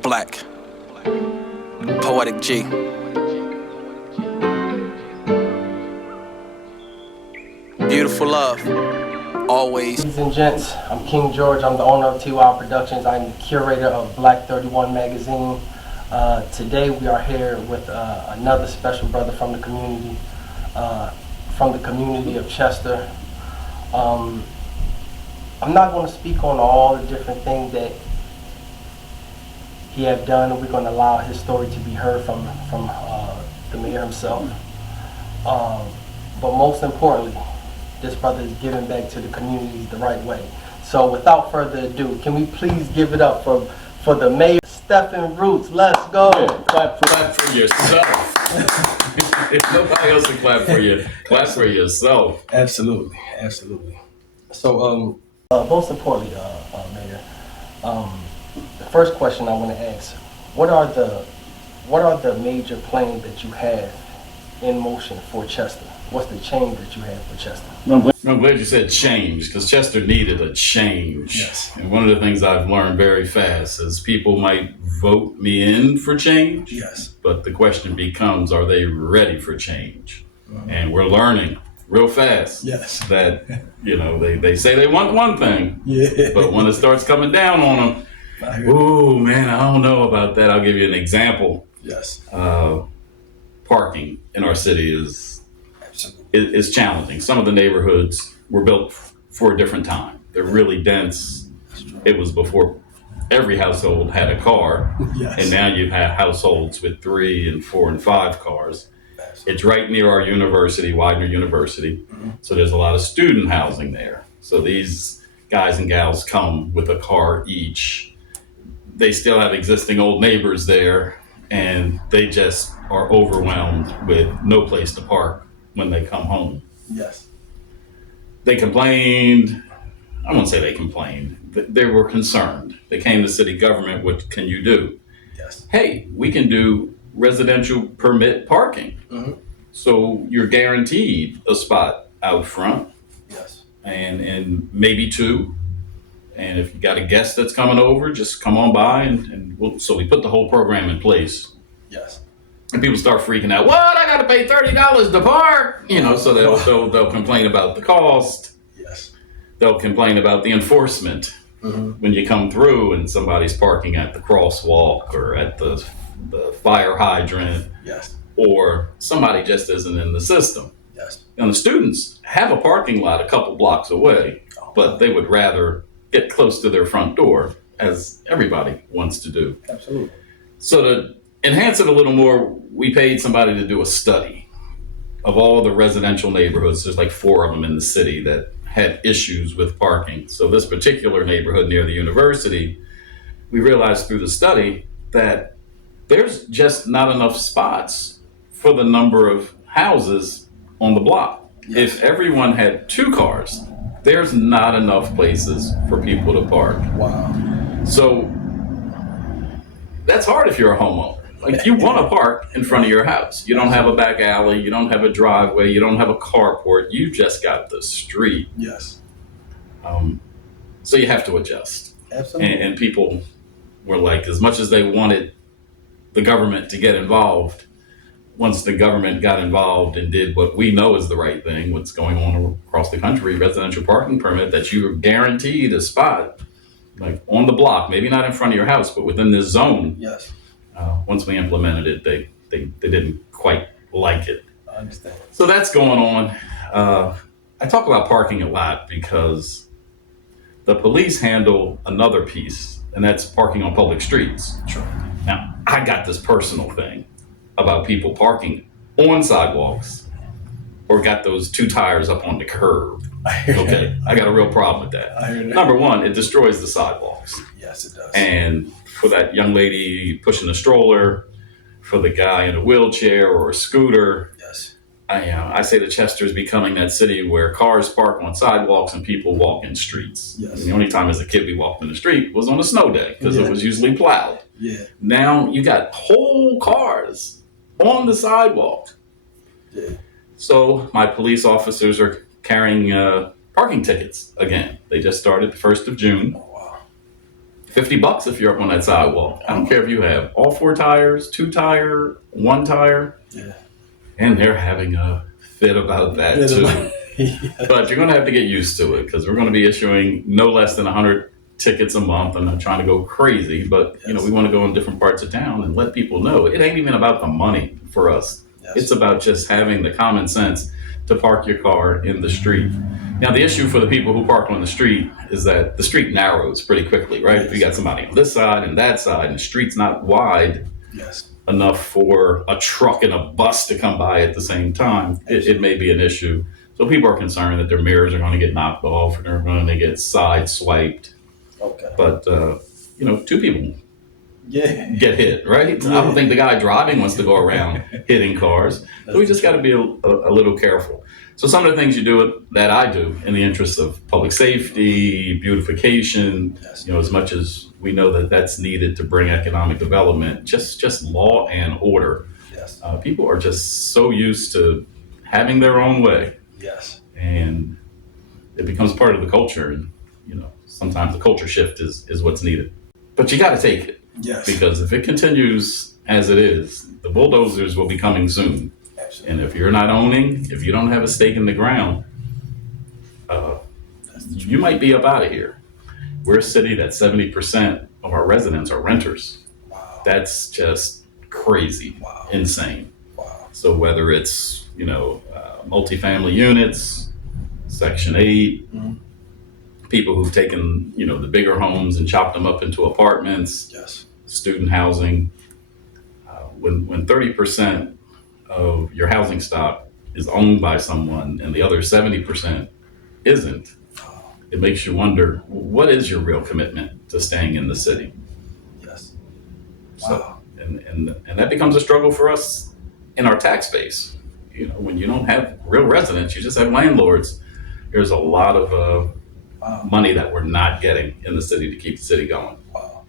Black, poetic G. Beautiful love, always. Ladies and gents, I'm King George. I'm the owner of T.Y.I Productions. I'm the curator of Black 31 magazine. Today we are here with another special brother from the community of Chester. I'm not going to speak on all the different things that he have done. We're going to allow his story to be heard from the mayor himself. But most importantly, this brother is giving back to the community the right way. So without further ado, can we please give it up for the mayor, Stefan Roots. Let's go. Yeah, clap for yourself. If nobody else can clap for you, clap for yourself. Absolutely. So most importantly, Mayor, the first question I want to ask: what are the major plans that you have in motion for Chester? What's the change that you have for Chester? I'm glad you said change, because Chester needed a change. Yes. And one of the things I've learned very fast is people might vote me in for change. Yes. But the question becomes, are they ready for change? And we're learning real fast. Yes. That, they say they want one thing. Yeah. But when it starts coming down on them, ooh, man, I don't know about that. I'll give you an example. Yes. Parking in our city is challenging. Some of the neighborhoods were built for a different time. They're really dense. It was before every household had a car. Yes. And now you have households with 3 and 4 and 5 cars. Absolutely. It's right near our university, Widener University. So there's a lot of student housing there. So these guys and gals come with a car each. They still have existing old neighbors there, and they just are overwhelmed with no place to park when they come home. Yes. They complained. I won't say they complained. They were concerned. They came to city government, what can you do? Yes. Hey, we can do residential permit parking. Mm-hmm. So you're guaranteed a spot out front. Yes. And maybe 2. And if you got a guest that's coming over, just come on by so we put the whole program in place. Yes. And people start freaking out. What? I got to pay $30 to park. So they'll complain about the cost. Yes. They'll complain about the enforcement when you come through and somebody's parking at the crosswalk or at the fire hydrant. Yes. Or somebody just isn't in the system. Yes. And the students have a parking lot a couple blocks away, but they would rather get close to their front door, as everybody wants to do. Absolutely. So to enhance it a little more, we paid somebody to do a study of all the residential neighborhoods. There's like 4 of them in the city that had issues with parking. So this particular neighborhood near the university, we realized through the study that there's just not enough spots for the number of houses on the block. Yes. If everyone had 2 cars, there's not enough places for people to park. Wow. So that's hard if you're a homeowner. Like, you want to park in front of your house. You don't have a back alley. You don't have a driveway. You don't have a carport. You just got the street. Yes. So you have to adjust. Absolutely. And people were like, as much as they wanted the government to get involved, once the government got involved and did what we know is the right thing, what's going on across the country, residential parking permit, that you're guaranteed a spot, like on the block, maybe not in front of your house, but within this zone. Yes. Once we implemented it, they didn't quite like it. I understand. So that's going on. I talk about parking a lot because the police handle another piece, and that's parking on public streets. Sure. Now, I got this personal thing about people parking on sidewalks or got those 2 tires up on the curb. Okay, I got a real problem with that. Number one, it destroys the sidewalks. Yes, it does. And for that young lady pushing a stroller, for the guy in a wheelchair or a scooter, Yes. I say that Chester is becoming that city where cars park on sidewalks and people walk in streets. Yes. And the only time as a kid we walked in the street was on a snow day because it was usually plowed. Yeah. Now you got whole cars on the sidewalk. Yeah. So my police officers are carrying parking tickets again. They just started the 1st of June. Oh, wow. $50 if you're up on that sidewalk. I don't care if you have all 4 tires, 2 tire, 1 tire. Yeah. And they're having a fit about that too. But you're going to have to get used to it because we're going to be issuing no less than 100 tickets a month. I'm not trying to go crazy, but we want to go in different parts of town and let people know it ain't even about the money for us. Yes. It's about just having the common sense to park your car in the street. Now, the issue for the people who park on the street is that the street narrows pretty quickly, right? Yes. If you got somebody on this side and that side, and the street's not wide enough for a truck and a bus to come by at the same time, it may be an issue. So people are concerned that their mirrors are going to get knocked off and they're going to get side swiped. Okay. But, 2 people get hit, right? Yeah. I don't think the guy driving wants to go around hitting cars. So we just got to be a little careful. So some of the things that I do in the interest of public safety, beautification, as much as we know that that's needed to bring economic development, just law and order. Yes. People are just so used to having their own way. Yes. And it becomes part of the culture. And, sometimes the culture shift is what's needed. But you got to take it. Yes. Because if it continues as it is, the bulldozers will be coming soon. Absolutely. And if you're not owning, if you don't have a stake in the ground, you might be up out of here. We're a city that 70% of our residents are renters. Wow. That's just crazy, insane. Wow. So whether it's, multifamily units, Section 8, people who've taken, the bigger homes and chopped them up into apartments, student housing, when 30% of your housing stock is owned by someone and the other 70% isn't, it makes you wonder, what is your real commitment to staying in the city? Yes. Wow. So, and that becomes a struggle for us in our tax base. When you don't have real residents, you just have landlords. There's a lot of money that we're not getting in the city to keep the city going. Wow.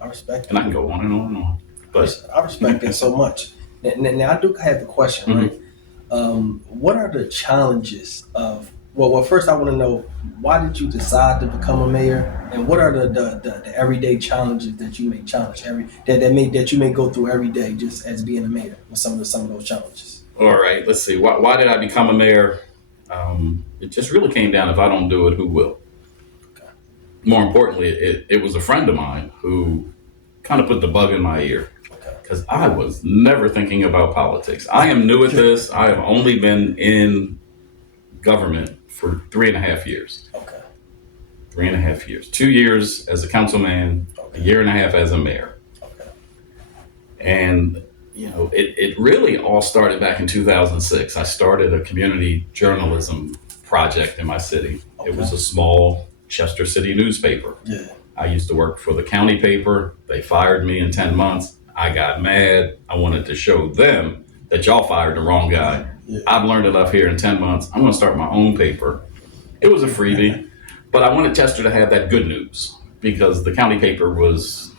I respect it. And I can go on and on and on. But I respect it so much. Now, I do have the question, right? What are the challenges of, well, first I want to know, why did you decide to become a mayor? And what are the everyday challenges that you may that you may go through every day just as being a mayor? With some of those challenges. All right, let's see. Why did I become a mayor? It just really came down, if I don't do it, who will? Okay. More importantly, it was a friend of mine who kind of put the bug in my ear. Because I was never thinking about politics. I am new at this. I have only been in government for 3.5 years. Okay. 3.5 years. 2 years as a councilman, a year and a half as a mayor. Okay. And, it really all started back in 2006. I started a community journalism project in my city. Okay. It was a small Chester City newspaper. Yeah. I used to work for the county paper. They fired me in 10 months. I got mad. I wanted to show them that y'all fired the wrong guy. Yeah. I've learned enough here in 10 months. I'm going to start my own paper. It was a freebie, but I wanted Chester to have that good news because the county paper was,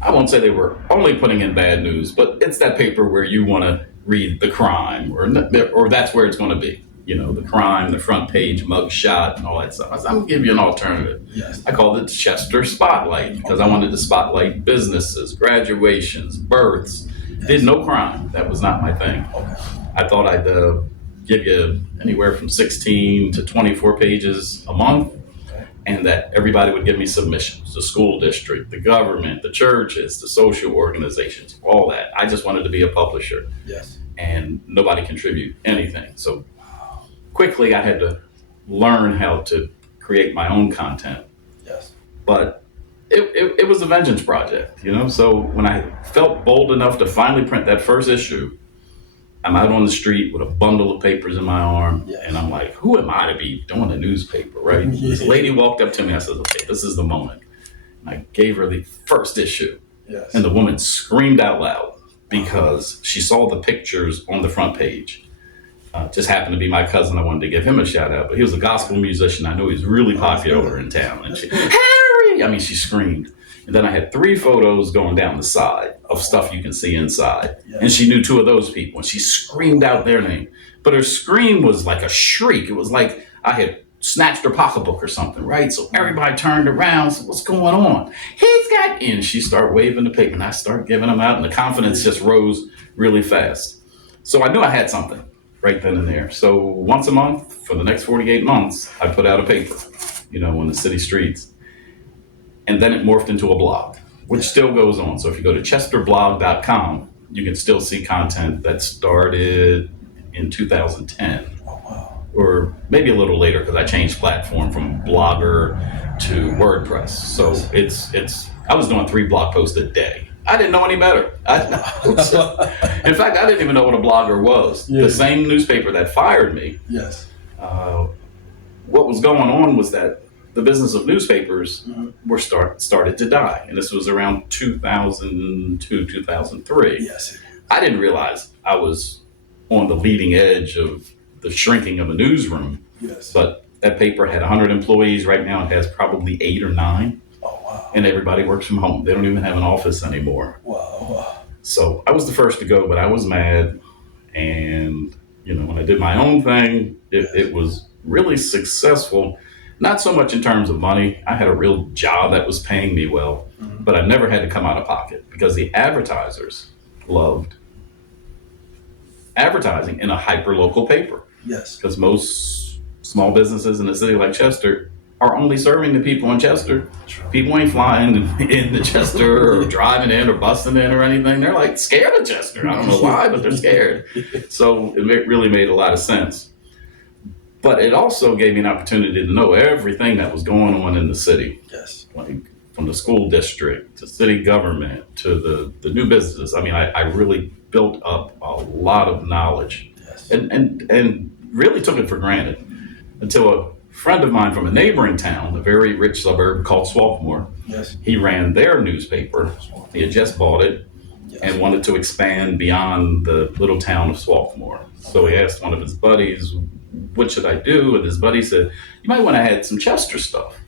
I won't say they were only putting in bad news, but it's that paper where you want to read the crime or that's where it's going to be. The crime, the front page, mug shot, and all that stuff. I said, I'm going to give you an alternative. Yes. I called it Chester Spotlight because I wanted to spotlight businesses, graduations, births. Yes. Did no crime. That was not my thing. Okay. I thought I'd give you anywhere from 16 to 24 pages a month, and that everybody would give me submissions. The school district, the government, the churches, the social organizations, all that. I just wanted to be a publisher. Yes. And nobody contribute anything. So quickly, I had to learn how to create my own content. Yes. But it was a vengeance project, So when I felt bold enough to finally print that first issue, I'm out on the street with a bundle of papers in my arm, and I'm like, who am I to be doing a newspaper, right? This lady walked up to me, I said, okay, this is the moment. And I gave her the first issue, and the woman screamed out loud because she saw the pictures on the front page. Just happened to be my cousin. I wanted to give him a shout out, but he was a gospel musician. I knew he was really popular in town. And she, Harry! She screamed. And then I had 3 photos going down the side of stuff you can see inside. And she knew 2 of those people. And she screamed out their name. But her scream was like a shriek. It was like I had snatched her pocketbook or something, right? So everybody turned around, said, what's going on? He's got, and she started waving the paper, and I started giving them out, and the confidence just rose really fast. So I knew I had something right then and there. So once a month for the next 48 months, I put out a paper, on the city streets. And then it morphed into a blog, which still goes on. So if you go to chesterblog.com, you can still see content that started in 2010. Or maybe a little later, because I changed platform from Blogger to WordPress. So I was doing 3 blog posts a day. I didn't know any better. In fact, I didn't even know what a blogger was. The same newspaper that fired me. Yes. What was going on was that the business of newspapers were started to die. And this was around 2002, 2003. Yes. I didn't realize I was on the leading edge of the shrinking of a newsroom. Yes. But that paper had 100 employees. Right now it has probably 8 or 9. Oh, wow. And everybody works from home. They don't even have an office anymore. Wow. So I was the first to go, but I was mad. And, when I did my own thing, it was really successful. Not so much in terms of money. I had a real job that was paying me well, but I never had to come out of pocket because the advertisers loved advertising in a hyper-local paper. Yes. Because most small businesses in a city like Chester are only serving the people in Chester. True. People ain't flying into Chester or driving in or busting in or anything. They're like scared of Chester. I don't know why, but they're scared. So it really made a lot of sense. But it also gave me an opportunity to know everything that was going on in the city. Yes. Like from the school district to city government to the new businesses. I mean, I really built up a lot of knowledge. Yes. And really took it for granted until a friend of mine from a neighboring town, a very rich suburb called Swarthmore, Yes. he ran their newspaper. He had just bought it and wanted to expand beyond the little town of Swarthmore. So he asked one of his buddies, what should I do? And his buddy said, you might want to add some Chester stuff.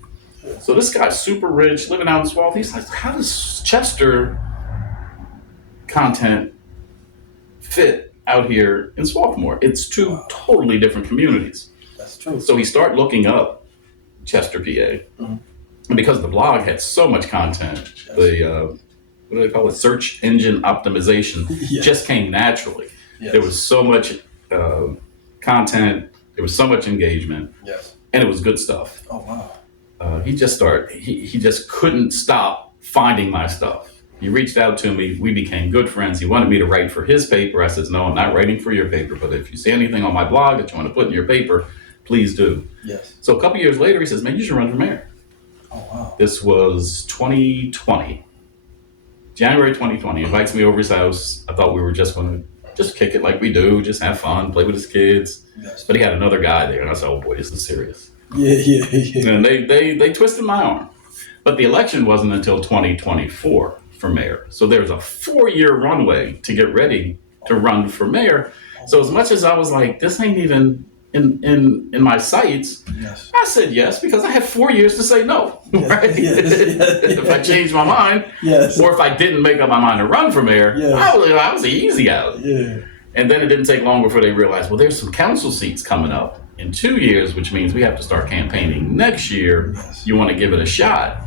So this guy's super rich, living out in Swarthmore. He's like, how does Chester content fit out here in Swarthmore? It's 2 totally different communities. That's true. So he started looking up Chester, PA. And because the blog had so much content, the what do they call it? Search engine optimization just came naturally. Yes. There was so much content. There was so much engagement. Yes. And it was good stuff. Oh, wow. He just couldn't stop finding my stuff. He reached out to me. We became good friends. He wanted me to write for his paper. I said, no, I'm not writing for your paper. But if you see anything on my blog that you want to put in your paper, please do. Yes. So a couple years later, he says, man, you should run for mayor. Oh, wow. This was 2020. January 2020. He invites me over his house. I thought we were just going to just kick it like we do, just have fun, play with his kids. Yes. But he had another guy there. And I said, oh, boy, this is serious. Yeah. And they twisted my arm. But the election wasn't until 2024 for mayor. So there's a 4-year runway to get ready to run for mayor. So as much as I was like, this ain't even in my sights, Yes. I said yes because I had 4 years to say no. Yes. Right? Yes. If I changed my mind, Yes. or if I didn't make up my mind to run for mayor, Yes. I was easy out. Yeah. And then it didn't take long before they realized, well, there's some council seats coming up in 2 years, which means we have to start campaigning next year. Yes. You want to give it a shot.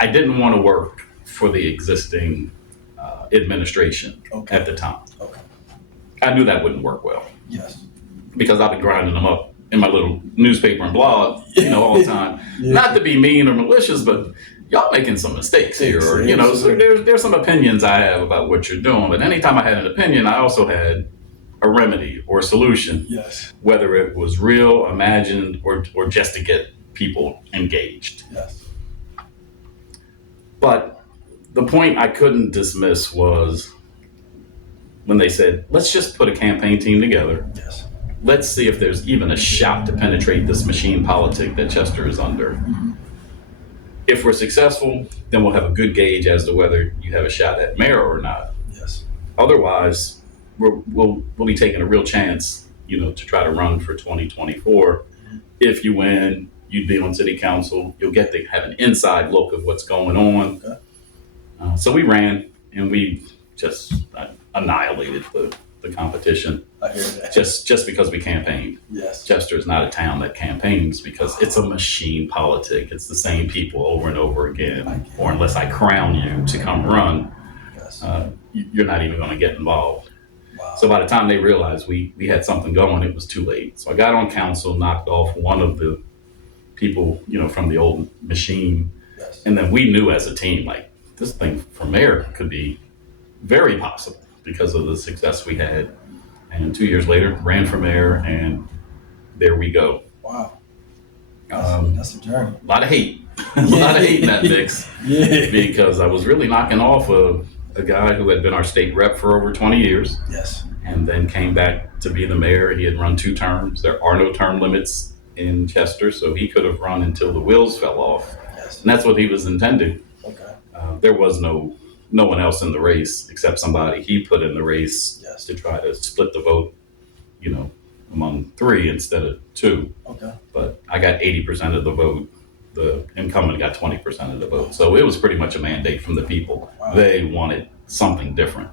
I didn't want to work for the existing administration at the time. Okay. I knew that wouldn't work well Yes. because I've been grinding them up in my little newspaper and blog, all the time. Yeah. Not to be mean or malicious, but y'all making some mistakes here, or, so there's some opinions I have about what you're doing. But anytime I had an opinion, I also had a remedy or a solution, Yes. whether it was real, imagined, or just to get people engaged. Yes. But the point I couldn't dismiss was when they said, let's just put a campaign team together. Yes. Let's see if there's even a shot to penetrate this machine politic that Chester is under. Mm-hmm. If we're successful, then we'll have a good gauge as to whether you have a shot at mayor or not. Yes. Otherwise, we'll be taking a real chance, to try to run for 2024. Mm-hmm. If you win, you'd be on city council. You'll get to have an inside look of what's going on. Okay. So we ran, and we just annihilated the competition. I hear that. Just because we campaigned. Yes. Chester is not a town that campaigns because it's a machine politic. It's the same people over and over again. Or unless I crown you to come run, Yes. You're not even going to get involved. Wow. So by the time they realized we had something going, it was too late. So I got on council, knocked off one of the people, from the old machine. Yes. And then we knew as a team, like, this thing for mayor could be very possible because of the success we had. And 2 years later, ran for mayor, and there we go. Wow. That's a journey. A lot of hate. A lot of hate in that mix. Yeah. Because I was really knocking off a guy who had been our state rep for over 20 years. Yes. And then came back to be the mayor. He had run 2 terms. There are no term limits in Chester, so he could have run until the wheels fell off. Yes. And that's what he was intending. Okay. There was no one else in the race except somebody he put in the race Yes. to try to split the vote, among 3 instead of 2. Okay. But I got 80% of the vote. The incumbent got 20% of the vote. So it was pretty much a mandate from the people. Wow. They wanted something different.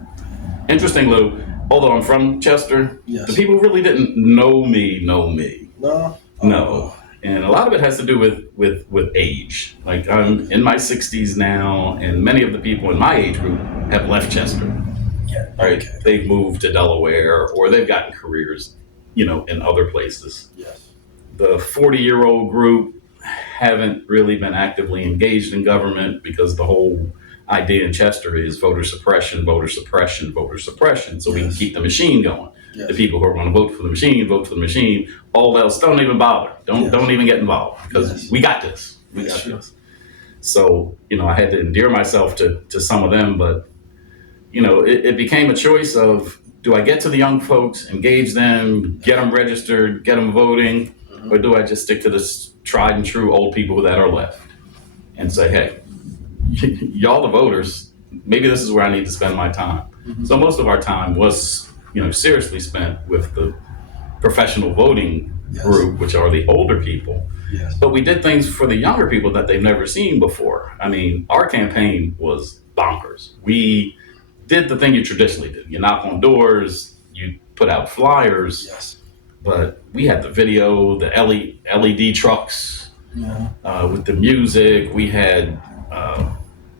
Interesting, Lou, although I'm from Chester, Yes. the people really didn't know me. No. No. And a lot of it has to do with age. Like, I'm in my 60s now, and many of the people in my age group have left Chester. Yeah. Right? Okay. They've moved to Delaware, or they've gotten careers, in other places. Yes. The 40-year-old group haven't really been actively engaged in government because the whole idea in Chester is voter suppression. So we can Yes. keep the machine going. Yes. The people who are going to vote for the machine, vote for the machine. All else, don't even bother. Don't even get involved because Yes. we got this. We That's got true. this. So, I had to endear myself to some of them, but, it became a choice of, do I get to the young folks, engage them, get them registered, get them voting, or do I just stick to this tried and true old people that are left and say, hey, y'all the voters, maybe this is where I need to spend my time. Mm-hmm. So most of our time was, seriously spent with the professional voting Yes. group, which are the older people. Yes. But we did things for the younger people that they've never seen before. I mean, our campaign was bonkers. We did the thing you traditionally do. You knock on doors, you put out flyers, Yes. but we had the video, the LED trucks, Yeah. with the music. We had,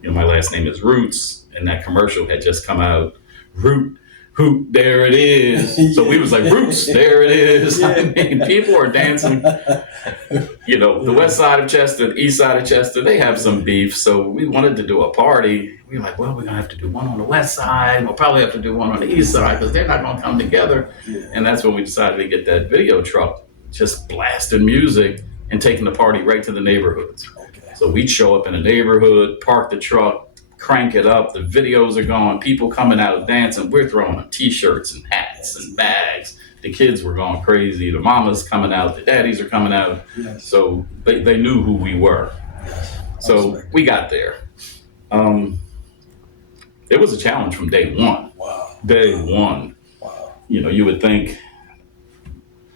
my last name is Roots, and that commercial had just come out. Root, hoot, there it is. So we was like, Roots, there it is. I mean, people are dancing. The west side of Chester, the east side of Chester, they have some beef. So we wanted to do a party. We were like, well, we're going to have to do one on the west side. We'll probably have to do one on the east side because they're not going to come together. Yeah. And that's when we decided to get that video truck, just blasting music and taking the party right to the neighborhoods. Okay. So we'd show up in a neighborhood, park the truck, crank it up, the videos are going, people coming out dancing, we're throwing them t-shirts and hats and bags. The kids were going crazy, the mamas coming out, the daddies are coming out. Yes. So they knew who we were. Yes. So we got there. It was a challenge from day one. Wow. Day one. Wow. You would think,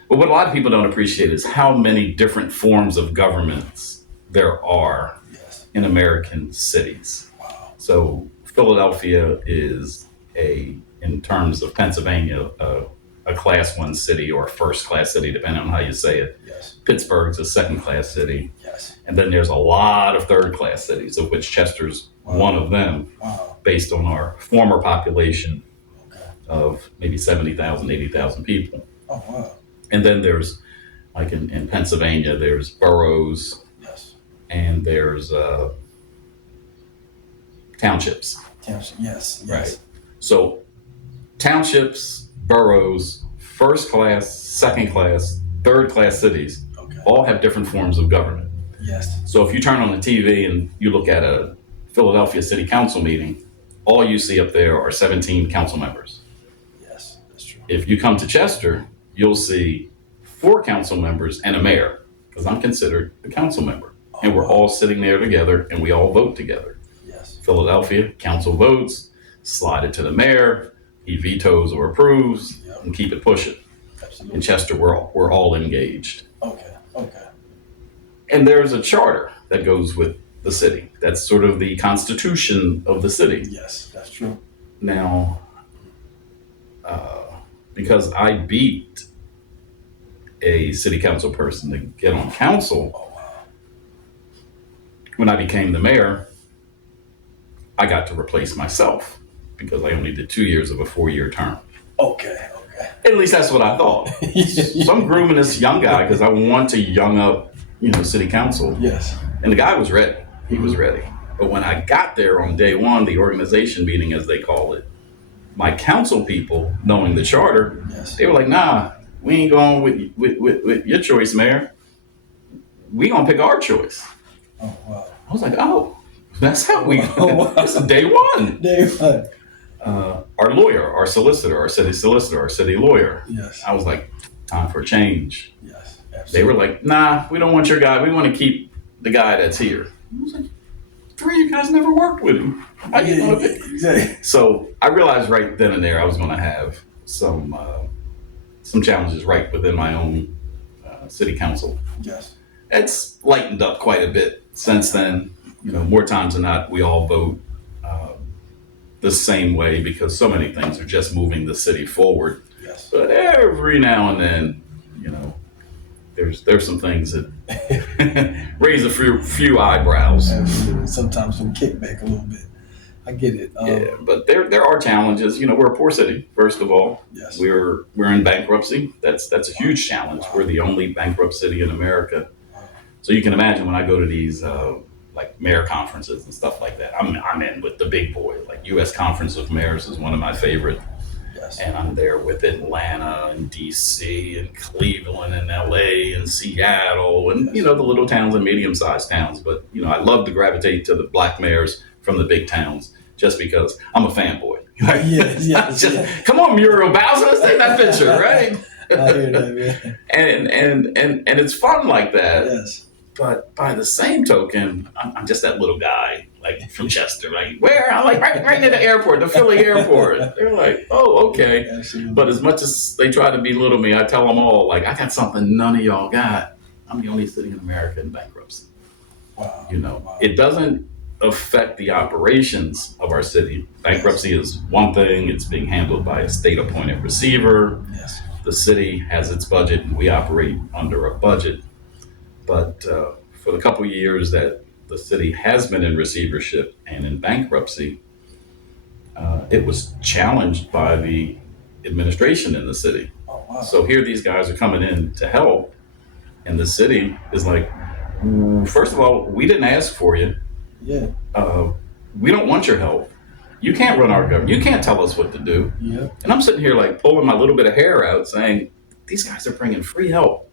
but what a lot of people don't appreciate is how many different forms of governments there are Yes. in American cities. Wow. So Philadelphia is in terms of Pennsylvania, a class 1 city or a first class city, depending on how you say it. Yes. Pittsburgh's a second class city. Yes. And then there's a lot of third class cities, of which Chester's one of them, Wow. based on our former population Okay. of maybe 70,000, 80,000 people. Oh, wow. And then there's, like in Pennsylvania, there's boroughs Yes. and there's townships. Yes. Yes. Right. So townships, boroughs, first class, second class, third class cities Okay. all have different forms of government. Yes. So if you turn on the TV and you look at a Philadelphia City Council meeting, all you see up there are 17 council members. Yes. That's true. If you come to Chester, you'll see 4 council members and a mayor, because I'm considered a council member. And we're all sitting there together and we all vote together. Yes. Philadelphia, council votes, slide it to the mayor, he vetoes or approves, Yep. and keep it pushing. Absolutely. In Chester, we're all engaged. Okay. Okay. And there's a charter that goes with the city. That's sort of the constitution of the city. Yes. That's true. Now, because I beat a city council person to get on council. When I became the mayor, I got to replace myself because I only did 2 years of a 4-year term. Okay. At least that's what I thought. So I'm grooming this young guy because I want to young up, city council. Yes. And the guy was ready. He was ready. But when I got there on day one, the organization meeting, as they call it, my council people, knowing the charter, Yes. they were like, "Nah, we ain't going with your choice, Mayor. We gonna pick our choice." Oh, wow. I was like, "Oh, that's how we." Oh, wow. This is day one. Day one. Our lawyer, our solicitor, our city lawyer. Yes. I was like, "Time for a change." Yes. They Absolutely. were like, "Nah, we don't want your guy. We want to keep the guy that's here." I was like, "Three of you guys never worked with him. How you gonna pick?" Exactly. So I realized right then and there I was going to have some challenges right within my own city council. Yes. It's lightened up quite a bit since then. More times than not, we all vote the same way because so many things are just moving the city forward. Yes. But every now and then, there's some things that raise a few eyebrows. Absolutely. Sometimes some kickback a little bit. I get it. Yeah, but there are challenges. We're a poor city. First of all, Yes. we're in bankruptcy. That's a huge challenge. We're the only bankrupt city in America. So you can imagine when I go to these like mayor conferences and stuff like that. I'm in with the big boys. Like U.S. Conference of Mayors is one of my favorite. Yes. And I'm there with Atlanta and D.C. and Cleveland and L.A. and Seattle and the little towns and medium-sized towns. But I love to gravitate to the black mayors from the big towns just because I'm a fanboy. Yes. Come on, Muriel Bowser, let's take that picture, right? I hear that, man. and it's fun like that. Yes. But by the same token, I'm just that little guy, like from Chester, like where? I'm like right near the airport, the Philly airport. They're like, "Oh, okay." Absolutely. But as much as they try to belittle me, I tell them all, like, I got something none of y'all got. I'm the only city in America in bankruptcy. Wow. Wow. It doesn't affect the operations of our city. Bankruptcy is one thing. It's being handled by a state-appointed receiver. Yes. The city has its budget, and we operate under a budget. But for the couple years that the city has been in receivership and in bankruptcy, it was challenged by the administration in the city. Oh, wow. So here these guys are coming in to help, and the city is like, first of all, we didn't ask for you. Yeah. We don't want your help. You can't run our government. You can't tell us what to do. Yeah. And I'm sitting here like pulling my little bit of hair out saying, these guys are bringing free help.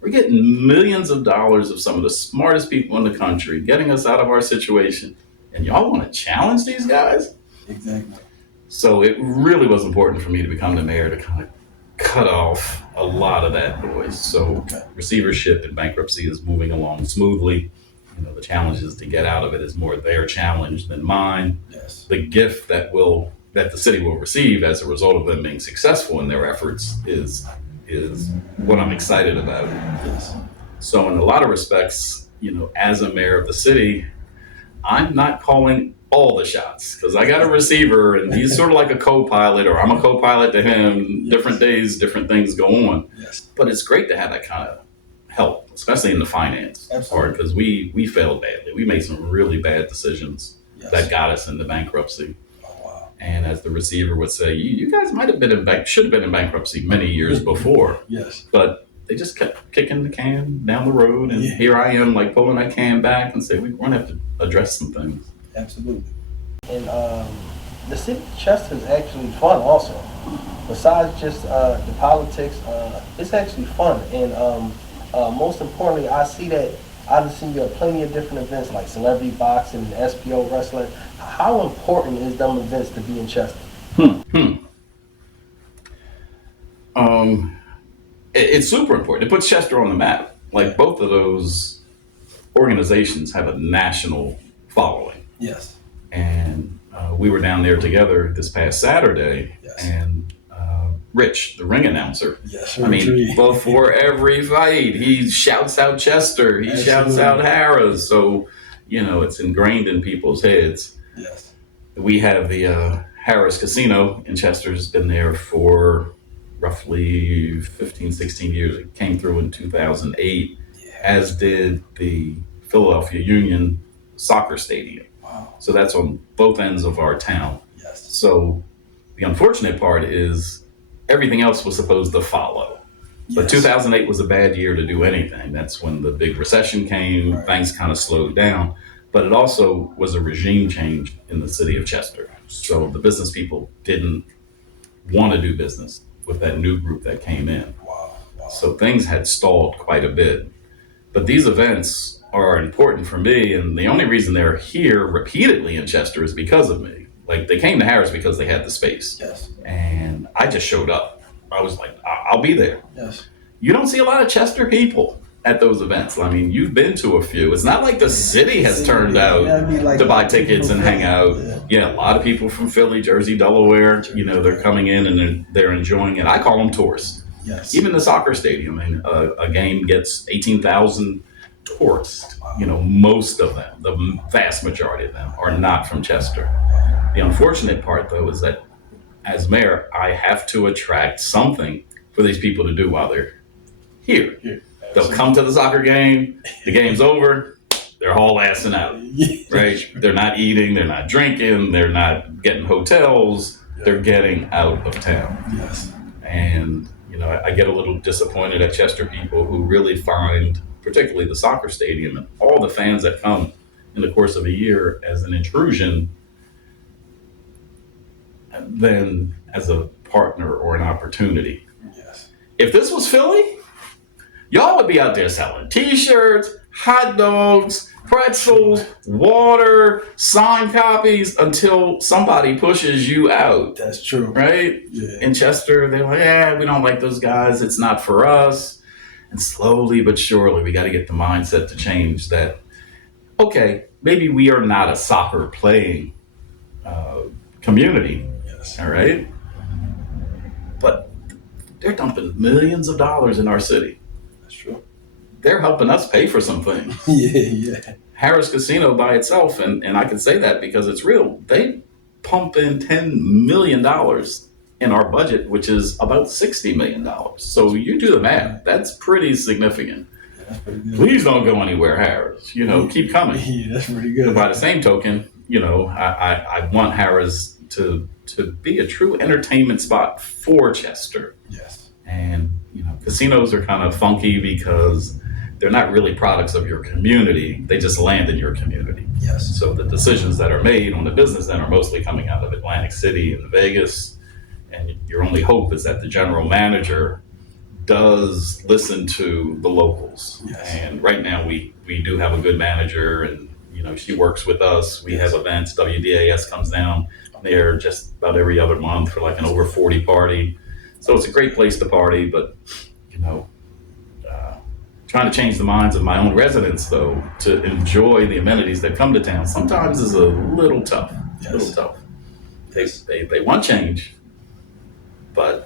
We're getting millions of dollars of some of the smartest people in the country, getting us out of our situation. And y'all want to challenge these guys? Exactly. So it really was important for me to become the mayor to kind of cut off a lot of that noise. So receivership and bankruptcy is moving along smoothly. The challenge is to get out of it is more their challenge than mine. Yes. The gift that the city will receive as a result of them being successful in their efforts is what I'm excited about. Yes. So in a lot of respects, as a mayor of the city, I'm not calling all the shots because I got a receiver and he's sort of like a co-pilot, or I'm a co-pilot to him. Yes. Different days, different things go on. Yes. But it's great to have that kind of help, especially in the finance part, because we failed badly. We made some really bad decisions that got us into bankruptcy. And as the receiver would say, you guys might have should have been in bankruptcy many years before. Yes. But they just kept kicking the can down the road. And here I am, like pulling that can back and say, we're going to have to address some things. Absolutely. And the city of Chester is actually fun also. Besides just the politics, it's actually fun. And most importantly, I see that I've seen plenty of different events like celebrity boxing and SPO wrestling. How important is them events to be in Chester? It's super important. It puts Chester on the map. Like both of those organizations have a national following. Yes. And we were down there together this past Saturday, and Rich, the ring announcer. Yes, I mean, before every fight, he shouts out Chester. He shouts out Harrah's. So, it's ingrained in people's heads. Yes. We have the Harrah's Casino in Chester. Has been there for roughly 15, 16 years. It came through in 2008, as did the Philadelphia Union soccer stadium. Wow. So that's on both ends of our town. Yes. So the unfortunate part is everything else was supposed to follow. But Yes. 2008 was a bad year to do anything. That's when the big recession came, Right. things kind of slowed down. But it also was a regime change in the city of Chester. So the business people didn't want to do business with that new group that came in. Wow. Wow. So things had stalled quite a bit. But these events are important for me, and the only reason they're here repeatedly in Chester is because of me. Like, they came to Harris because they had the space. Yes. And I just showed up. I was like, I'll be there. Yes. You don't see a lot of Chester people at those events. I mean, you've been to a few. It's not like the city has turned out to buy tickets and hang out. Yeah, a lot of people from Philly, Jersey, Delaware, they're coming in and they're enjoying it. I call them tourists. Yes. Even the soccer stadium, and a game gets 18,000 tourists. Most of them, the vast majority of them, are not from Chester. The unfortunate part, though, is that as mayor, I have to attract something for these people to do while they're here. They'll come to the soccer game, the game's over, they're haul-assing out, right? They're not eating, they're not drinking, they're not getting hotels, they're getting out of town. Yes. And, I get a little disappointed at Chester people who really find, particularly the soccer stadium and all the fans that come in the course of a year, as an intrusion than as a partner or an opportunity. Yes. If this was Philly, y'all would be out there selling t-shirts, hot dogs, pretzels, water, signed copies until somebody pushes you out. That's true. Right? Yeah. In Chester, they're like, we don't like those guys. It's not for us. And slowly but surely, we got to get the mindset to change that, okay, maybe we are not a soccer playing community. Yes. All right? But they're dumping millions of dollars in our city. That's true. They're helping us pay for some things. Yeah. Harris Casino by itself, and I can say that because it's real, they pump in $10 million in our budget, which is about $60 million. So you do the math. That's pretty significant. Yeah, that's pretty good. Please don't go anywhere, Harris. Keep coming. Yeah, that's pretty good. But by the same token, I want Harris to be a true entertainment spot for Chester. Yes. And, casinos are kind of funky because they're not really products of your community. They just land in your community. Yes. So the decisions that are made on the business end are mostly coming out of Atlantic City and Vegas. And your only hope is that the general manager does listen to the locals. Yes. And right now we do have a good manager, and, she works with us. We have events. WDAS comes down there just about every other month for like an over 40 party. So it's a great place to party, but, trying to change the minds of my own residents, though, to enjoy the amenities that come to town sometimes is a little tough. Yes. A little tough. They want change, or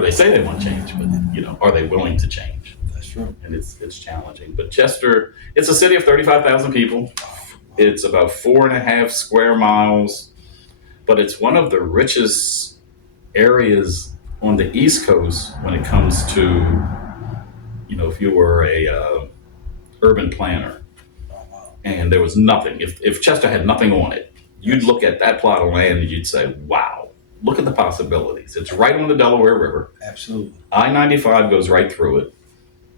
they say they want change, but, are they willing to change? That's true. And it's challenging. But Chester, it's a city of 35,000 people. It's about 4.5 square miles, but it's one of the richest areas on the East Coast when it comes to, if you were a urban planner and there was nothing, if Chester had nothing on it, you'd look at that plot of land and you'd say, wow, look at the possibilities. It's right on the Delaware River. Absolutely. I-95 goes right through it.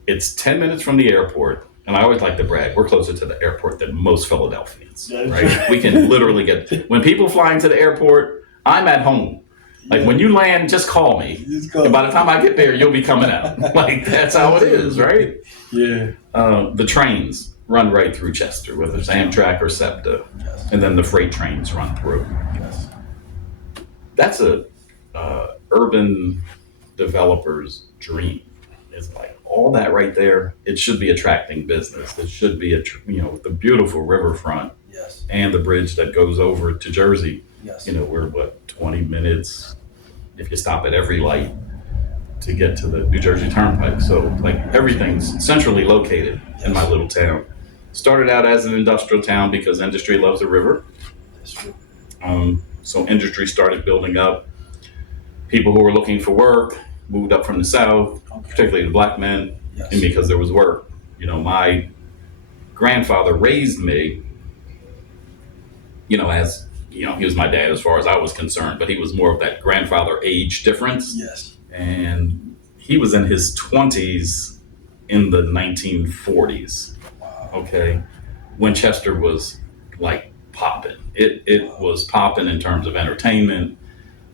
It's 10 minutes from the airport. And I always like to brag, we're closer to the airport than most Philadelphians, right? We can literally when people fly into the airport, I'm at home. Like, when you land, just call me. And by the time I get there, you'll be coming out. Like, that's how it is, right? Yeah. The trains run right through Chester, whether it's Amtrak or SEPTA. Yes. And then the freight trains run through. Yes. That's a urban developer's dream. It's like all that right there. It should be attracting business. It should be the beautiful riverfront. Yes. And the bridge that goes over to Jersey. Yes. We're 20 minutes if you stop at every light to get to the New Jersey Turnpike. So like everything's centrally located in my little town. Started out as an industrial town because industry loves the river. That's true. So industry started building up. People who were looking for work moved up from the South, Okay. particularly the black men, Yes. and because there was work. My grandfather raised me, as, he was my dad as far as I was concerned, but he was more of that grandfather age difference. Yes. And he was in his 20s in the 1940s. Wow. Okay. Winchester was like popping. It was popping in terms of entertainment,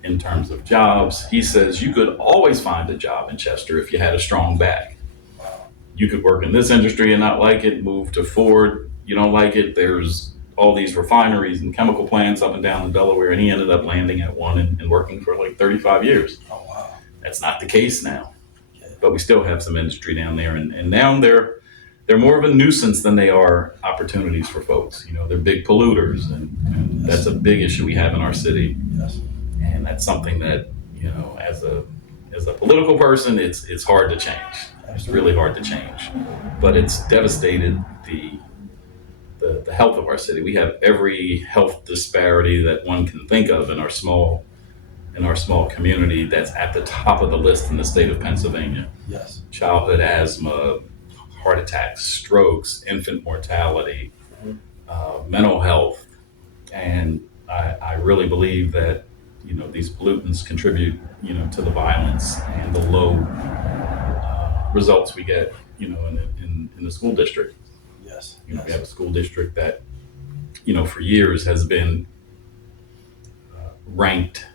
in terms of jobs. He says you could always find a job in Chester if you had a strong back. Wow. You could work in this industry and not like it, move to Ford, you don't like it. There's all these refineries and chemical plants up and down in Delaware, and he ended up landing at one and working for like 35 years. Oh, wow. That's not the case now, Yeah. but we still have some industry down there, and now they're more of a nuisance than they are opportunities for folks. They're big polluters, and that's a big issue we have in our city. Yes. And that's something that, as a political person, it's hard to change. It's really hard to change, but it's devastated the health of our city. We have every health disparity that one can think of in our small community that's at the top of the list in the state of Pennsylvania. Yes. Childhood asthma, heart attacks, strokes, infant mortality, mental health. And I really believe that, these pollutants contribute, to the violence and the low results we get, in the school district. Yes. We have a school district that, for years has been ranked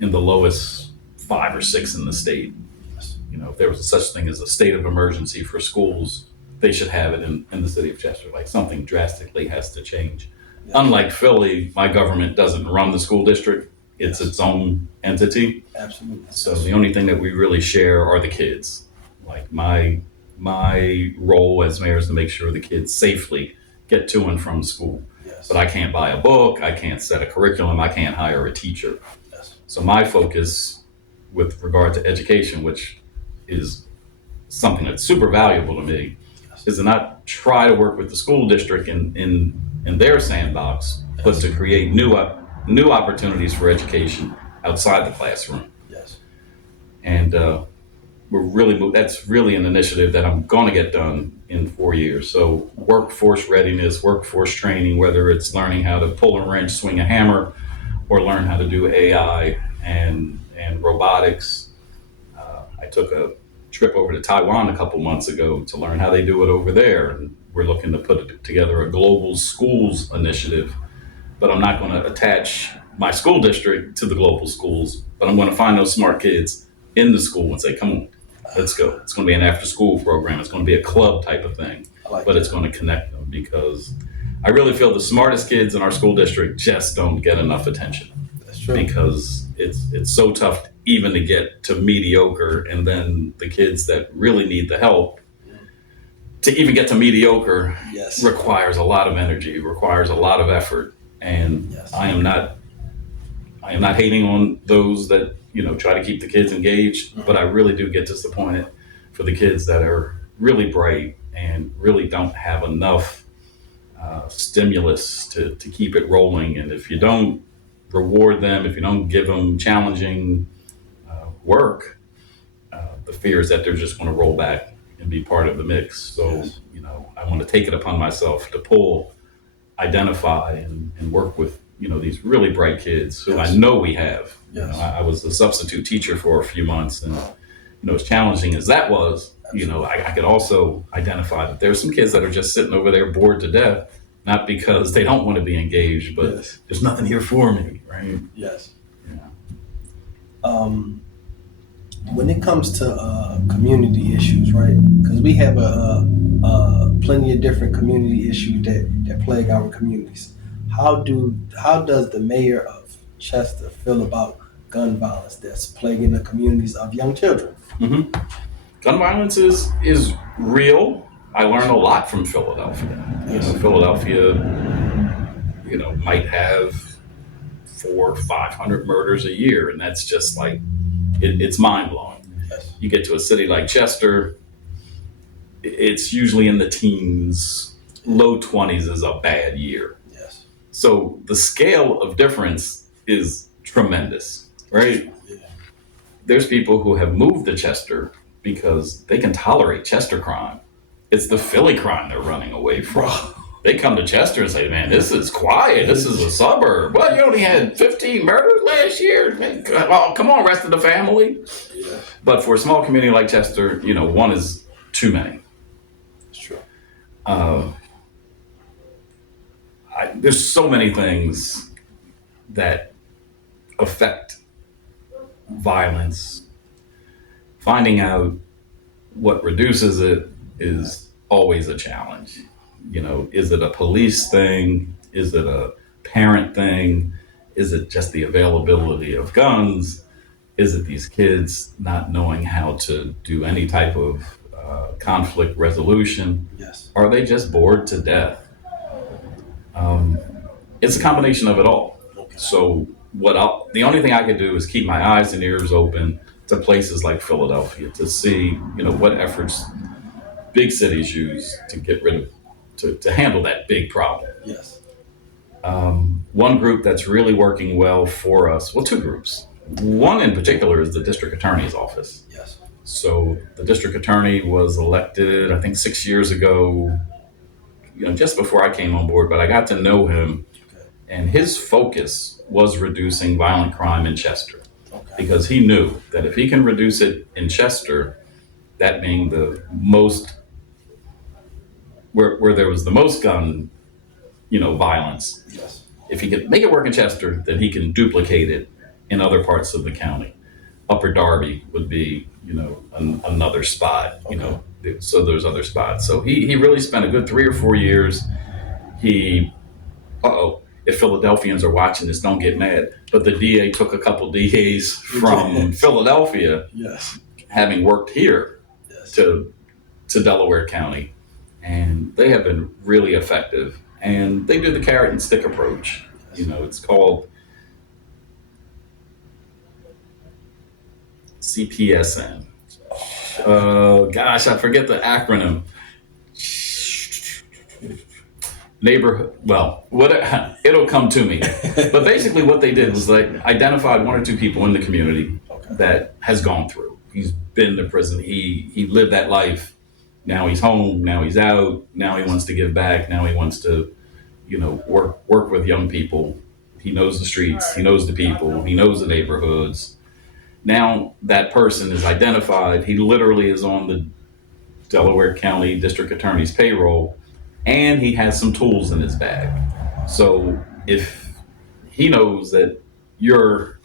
in the lowest 5 or 6 in the state. Yes. If there was a such thing as a state of emergency for schools, they should have it in the city of Chester. Like, something drastically has to change. Yes. Unlike Philly, my government doesn't run the school district. It's its own entity. Absolutely. So the only thing that we really share are the kids. Like, my role as mayor is to make sure the kids safely get to and from school. Yes. But I can't buy a book, I can't set a curriculum, I can't hire a teacher. Yes. So my focus with regard to education, which is something that's super valuable to me, is to not try to work with the school district in their sandbox, but to create new opportunities for education outside the classroom. Yes. And that's really an initiative that I'm going to get done in 4 years. So workforce readiness, workforce training, whether it's learning how to pull a wrench, swing a hammer, or learn how to do AI and robotics. I took a trip over to Taiwan a couple months ago to learn how they do it over there. And we're looking to put together a global schools initiative, but I'm not going to attach my school district to the global schools, but I'm going to find those smart kids in the school and say, come on, let's go. It's going to be an after school program. It's going to be a club type of thing, but it's going to connect them, because I really feel the smartest kids in our school district just don't get enough attention. That's true. Because it's so tough even to get to mediocre, and then the kids that really need the help to even get to mediocre Yes. requires a lot of energy, requires a lot of effort. And Yes. I am not hating on those that, try to keep the kids engaged, but I really do get disappointed for the kids that are really bright and really don't have enough stimulus to keep it rolling. And if you don't reward them, if you don't give them challenging work, the fear is that they're just going to roll back and be part of the mix. So, Yes. I want to take it upon myself to identify and work with, these really bright kids who Yes. I know we have. Yes. I was a substitute teacher for a few months, and, as challenging as that was, I could also identify that there's some kids that are just sitting over there bored to death, not because they don't want to be engaged, but Yes. there's nothing here for me, right? Yes. Yeah. When it comes to community issues, right? Because we have plenty of different community issues that plague our communities. How does the mayor of Chester feel about gun violence that's plaguing the communities of young children? Mm-hmm. Gun violence is real. I learned a lot from Philadelphia. Philadelphia, might have 400 or 500 murders a year, and that's just like it's mind blowing. Yes. You get to a city like Chester, it's usually in the teens, low 20s is a bad year. Yes. So the scale of difference is tremendous, right? Yeah. there's people who have moved to Chester because they can tolerate Chester crime. It's the Philly crime they're running away from. They come to Chester and say, man, this is quiet. This is a suburb. Well, you only had 15 murders last year. Man, well, come on, rest of the family. Yeah. But for a small community like Chester, one is too many. It's true. There's so many things that affect violence. Finding out what reduces it is always a challenge. Is it a police thing? Is it a parent thing? Is it just the availability of guns? Is it these kids not knowing how to do any type of conflict resolution? Yes. Are they just bored to death? It's a combination of it all. Okay. So the only thing I could do is keep my eyes and ears open to places like Philadelphia to see, what efforts big cities use to get rid of, to handle that big problem. Yes. One group that's really working well for us, well, two groups. One in particular is the district attorney's office. Yes. So the district attorney was elected, I think 6 years ago, just before I came on board, but I got to know him, and his focus was reducing violent crime in Chester. Okay. Because he knew that if he can reduce it in Chester, that being the most, where there was the most gun, violence. Yes. If he could make it work in Chester, then he can duplicate it in other parts of the county. Upper Darby would be, another spot, Okay. So there's other spots. So he really spent a good 3 or 4 years. If Philadelphians are watching this, don't get mad. But the DA took a couple DAs from Philadelphia, Yes. having worked here Yes. to Delaware County, and they have been really effective. And they do the carrot and stick approach. It's called CPSN. Gosh, I forget the acronym. Neighborhood, it'll come to me. But basically what they did was they identified 1 or 2 people in the community that has gone through. He's been to prison. He lived that life. Now he's home. Now he's out. Now he wants to give back. Now he wants to, work with young people. He knows the streets. He knows the people. He knows the neighborhoods. Now that person is identified. He literally is on the Delaware County District Attorney's payroll, and he has some tools in his bag. So if he knows that you're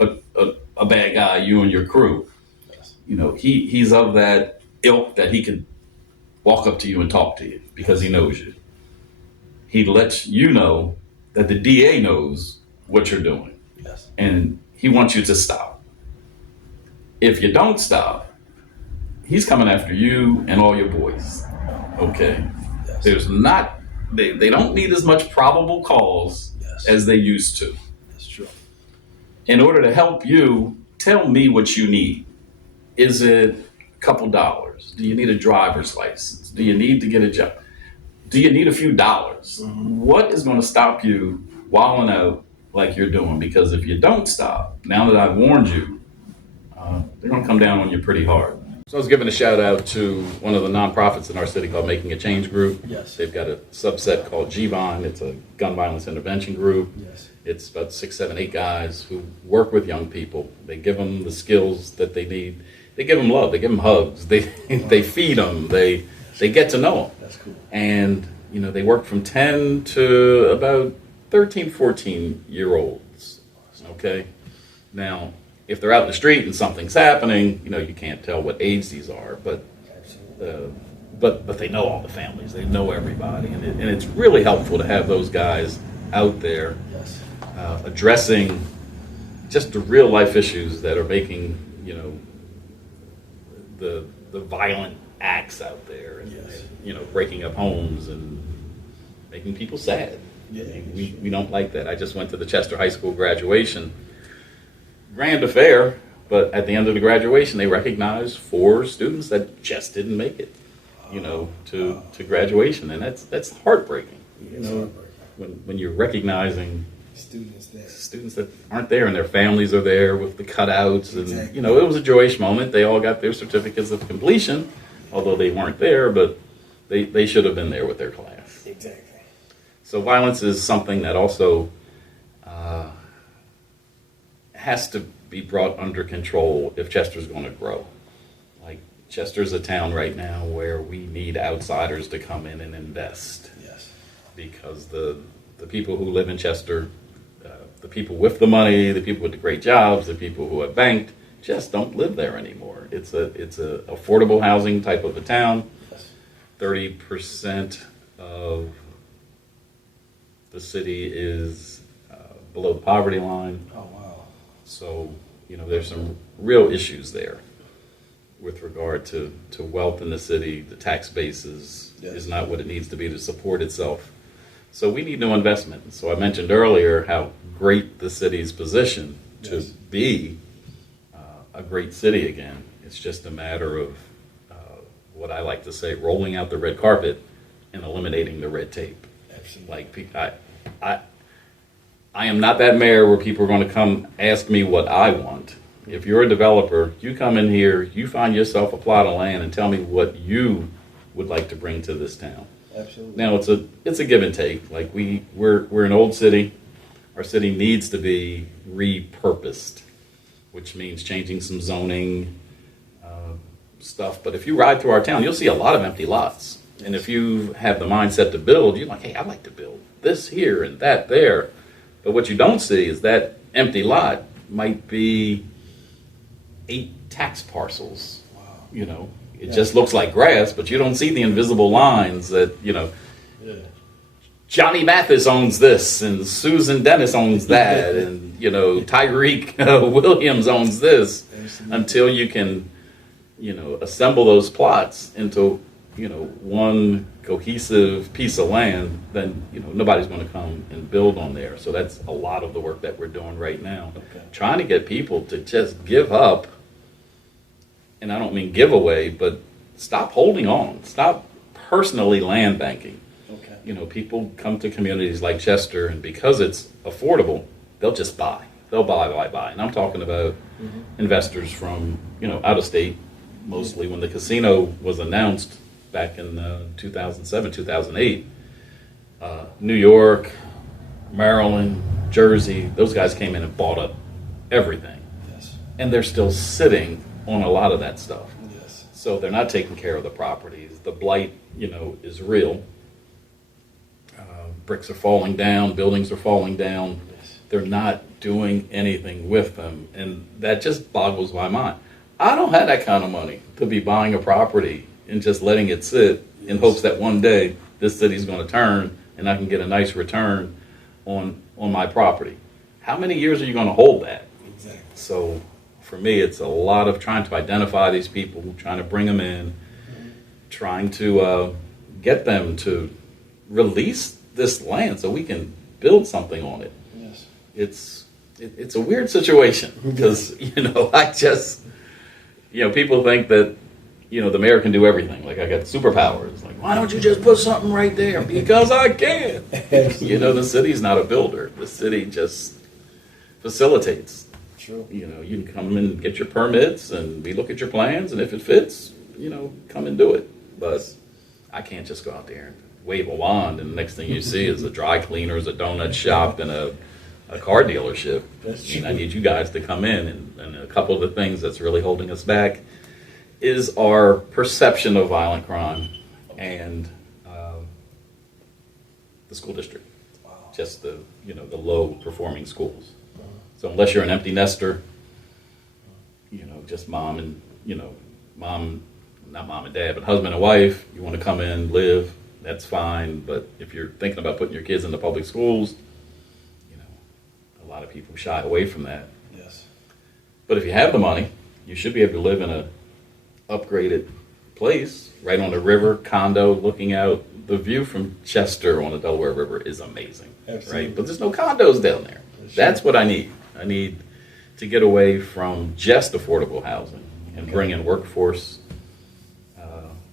a bad guy, you and your crew, he's of that ilk that he could walk up to you and talk to you because he knows you. He lets you know that the DA knows what you're doing. Yes. And he wants you to stop. If you don't stop, he's coming after you and all your boys. Okay. Yes. There's not, they don't need as much probable cause as they used to. That's true. In order to help you, tell me what you need. Is it a couple dollars? Do you need a driver's license? Do you need to get a job? Do you need a few dollars? Mm-hmm. What is going to stop you wilding out like you're doing? Because if you don't stop, now that I've warned you, they're going to come down on you pretty hard. So I was giving a shout out to one of the nonprofits in our city called Making a Change Group. Yes. They've got a subset called GVINE. It's a gun violence intervention group. Yes. It's about 6, 7, 8 guys who work with young people. They give them the skills that they need. They give them love. They give them hugs. They feed them. They get to know them. That's cool. And they work from 10 to about 13, 14-year-olds. Okay. Now, if they're out in the street and something's happening, you can't tell what age these are, but they know all the families. They know everybody, and it's really helpful to have those guys out there addressing just the real life issues that are making the violent acts out there, and breaking up homes and making people sad. Yeah, we don't like that. I just went to the Chester High School graduation. Grand affair, but at the end of the graduation, they recognized 4 students that just didn't make it, to graduation, and that's heartbreaking. When you're recognizing students that aren't there, and their families are there with the cutouts, and Exactly. you know, it was a joyous moment. They all got their certificates of completion, although they weren't there, but they should have been there with their class. Exactly. So violence is something that also has to be brought under control if Chester's going to grow. Like, Chester's a town right now where we need outsiders to come in and invest. Yes. Because the people who live in Chester, the people with the money, the people with the great jobs, the people who have banked, just don't live there anymore. It's a affordable housing type of a town. Yes. 30% of the city is below the poverty line. Oh, wow. So, you know, there's some real issues there with regard to wealth in the city. The tax base is not what it needs to be to support itself. So we need new investment. So I mentioned earlier how great the city's position to be a great city again. It's just a matter of what I like to say, rolling out the red carpet and eliminating the red tape. Absolutely. Like, I am not that mayor where people are going to come ask me what I want. If you're a developer, you come in here, you find yourself a plot of land and tell me what you would like to bring to this town. Absolutely. Now it's a give and take. Like, we're an old city. Our city needs to be repurposed, which means changing some zoning stuff. But if you ride through our town, you'll see a lot of empty lots. And if you have the mindset to build, you're like, hey, I'd like to build this here and that there. But what you don't see is that empty lot might be 8 tax parcels. Wow. You know, it just looks like grass, but you don't see the invisible lines that, you know, Johnny Mathis owns this, and Susan Dennis owns that, and, you know, Tyreek Williams owns this. Absolutely. Until you can, you know, assemble those plots into, you know, one cohesive piece of land, then, you know, nobody's going to come and build on there. So that's a lot of the work that we're doing right now. Okay. Trying to get people to just give up, and I don't mean give away, but stop holding on. Stop personally land banking. Okay. You know, people come to communities like Chester, and because it's affordable, they'll just buy. They'll buy. And I'm talking about investors from, you know, out of state, mostly. When the casino was announced back in 2007, 2008, New York, Maryland, Jersey, those guys came in and bought up everything. Yes. And they're still sitting on a lot of that stuff. Yes. So they're not taking care of the properties. The blight, you know, is real. Bricks are falling down, buildings are falling down. Yes. They're not doing anything with them. And that just boggles my mind. I don't have that kind of money to be buying a property and just letting it sit in hopes that one day this city's going to turn and I can get a nice return on my property. How many years are you going to hold that? Exactly. So for me, it's a lot of trying to identify these people, trying to bring them in, trying to get them to release this land so we can build something on it. Yes. It's a weird situation because, you know, people think that, you know, the mayor can do everything. Like, I got superpowers. Like, why don't you just put something right there? Because I can. You know, the city's not a builder. The city just facilitates. True. You know, you can come in and get your permits, and we look at your plans, and if it fits, you know, come and do it. But I can't just go out there and wave a wand, and the next thing you see is a dry cleaners, a donut shop, and a car dealership. I need you guys to come in, and a couple of the things that's really holding us back is our perception of violent crime and the school district. Wow. Just the low performing schools. So unless you're an empty nester, you know, just mom and, you know, not mom and dad, but husband and wife, you want to come in, live, that's fine. But if you're thinking about putting your kids in the public schools, you know, a lot of people shy away from that. Yes. But if you have the money, you should be able to live in a upgraded place right on the river, condo, looking out. The view from Chester on the Delaware River is amazing. Absolutely. Right? But there's no condos down there. That's what I need. I need to get away from just affordable housing and bring in workforce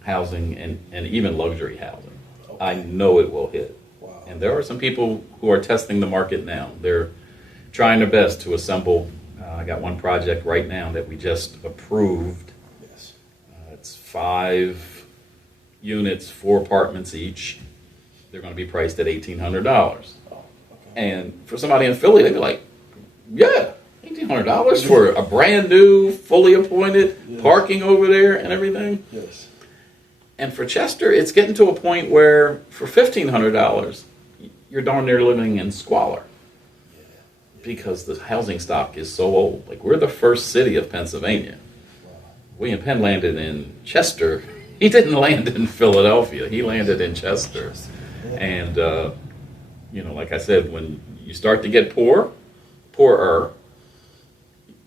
housing and even luxury housing. I know it will hit. Wow. And there are some people who are testing the market now. They're trying their best to assemble. I got one project right now that we just approved. Yes. It's 5 units, 4 apartments each. They're going to be priced at $1,800. Oh, okay. And for somebody in Philly, they'd be like, yeah, $1,800 for a brand new, fully appointed, Yes. parking over there and everything. Yes. And for Chester, it's getting to a point where for $1,500, you're darn near living in squalor because the housing stock is so old. Like, we're the first city of Pennsylvania. Wow. William Penn landed in Chester. He didn't land in Philadelphia. He landed in Chester. And, like I said, when you start to get poorer,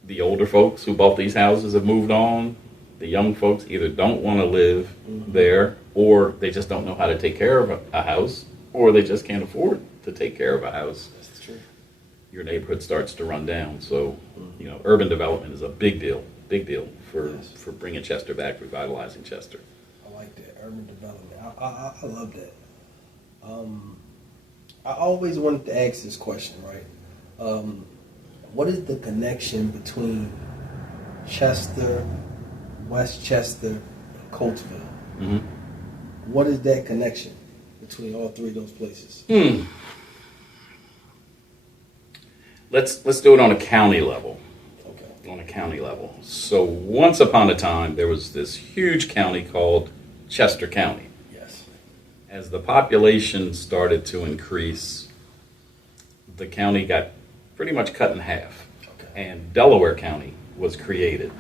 the older folks who bought these houses have moved on. The young folks either don't want to live there, or they just don't know how to take care of a house, or they just can't afford to take care of a house. That's true. Your neighborhood starts to run down. So, urban development is a big deal for bringing Chester back, revitalizing Chester. I like that, urban development. I love that. I always wanted to ask this question, right? What is the connection between Chester, Westchester, and Coatesville? Mm-hmm. What is that connection between all 3 of those places? Let's do it on a county level. Okay. On a county level. So once upon a time, there was this huge county called Chester County. Yes. As the population started to increase, the county got pretty much cut in half. Okay. And Delaware County was created.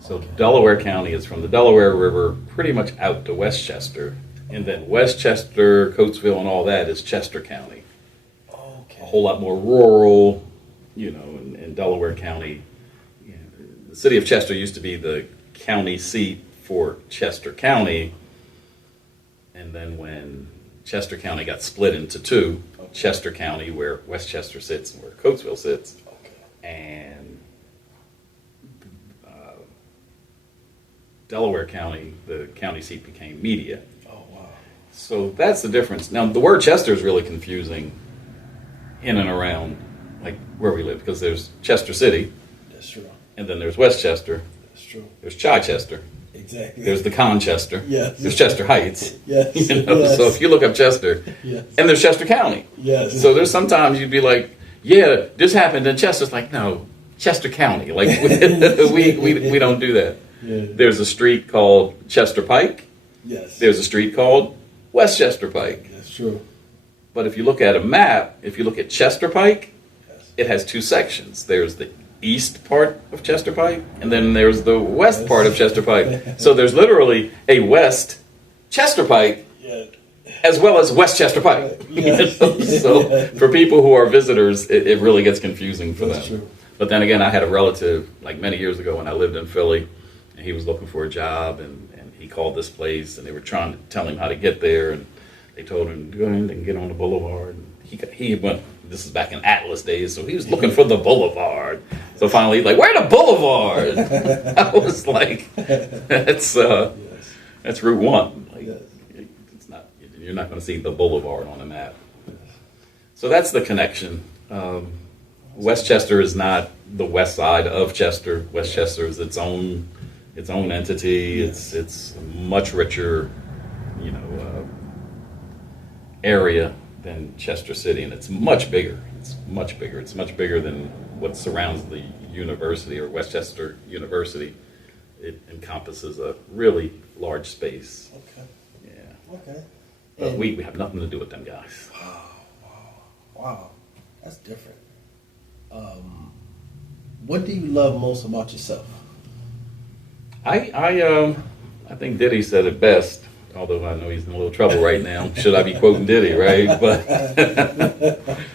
So Delaware County is from the Delaware River pretty much out to Westchester. And then Westchester, Coatesville, and all that is Chester County. Okay. A whole lot more rural, in Delaware County. The city of Chester used to be the county seat for Chester County. And then when Chester County got split into 2, Chester County, where Westchester sits and where Coatesville sits, and Delaware County, the county seat became Media. Oh, wow. So that's the difference. Now, the word Chester is really confusing in and around like where we live, because there's Chester City, That's true. and then there's Westchester, That's true. there's Chichester, Exactly. there's the Conchester, Yes. there's Chester Heights. Yes. So if you look up Chester, Yes. and there's Chester County. Yes. So there's sometimes you'd be like, yeah, this happened in Chester's like, no, Chester County. Like we don't do that. Yeah. There's a street called Chester Pike. Yes. There's a street called Westchester Pike. That's true. But if you look at a map, if you look at Chester Pike, Yes. it has 2 sections. There's the east part of Chester Pike, and then there's the west part of Chester Pike. So there's literally a West Chester Pike Yeah. as well as Westchester Pike. Yes. So for people who are visitors, it really gets confusing for That's them. true. But then again, I had a relative like many years ago when I lived in Philly, and he was looking for a job, and he called this place, and they were trying to tell him how to get there, and they told him, go ahead and get on the boulevard. And he went, this is back in Atlas days, so he was looking for the boulevard. So finally, he's like, where the boulevard? I was like, that's Route 1. Like, Yes. it's not, you're not going to see the boulevard on a map. So that's the connection. Westchester is not the west side of Chester. Westchester is its own entity. It's a much richer, area than Chester City, and it's much bigger. It's much bigger than what surrounds the university or Westchester University. It encompasses a really large space. Okay. Yeah, Okay. but And- we have nothing to do with them guys. Wow. That's different. What do you love most about yourself? I think Diddy said it best. Although I know he's in a little trouble right now. Should I be quoting Diddy, right? But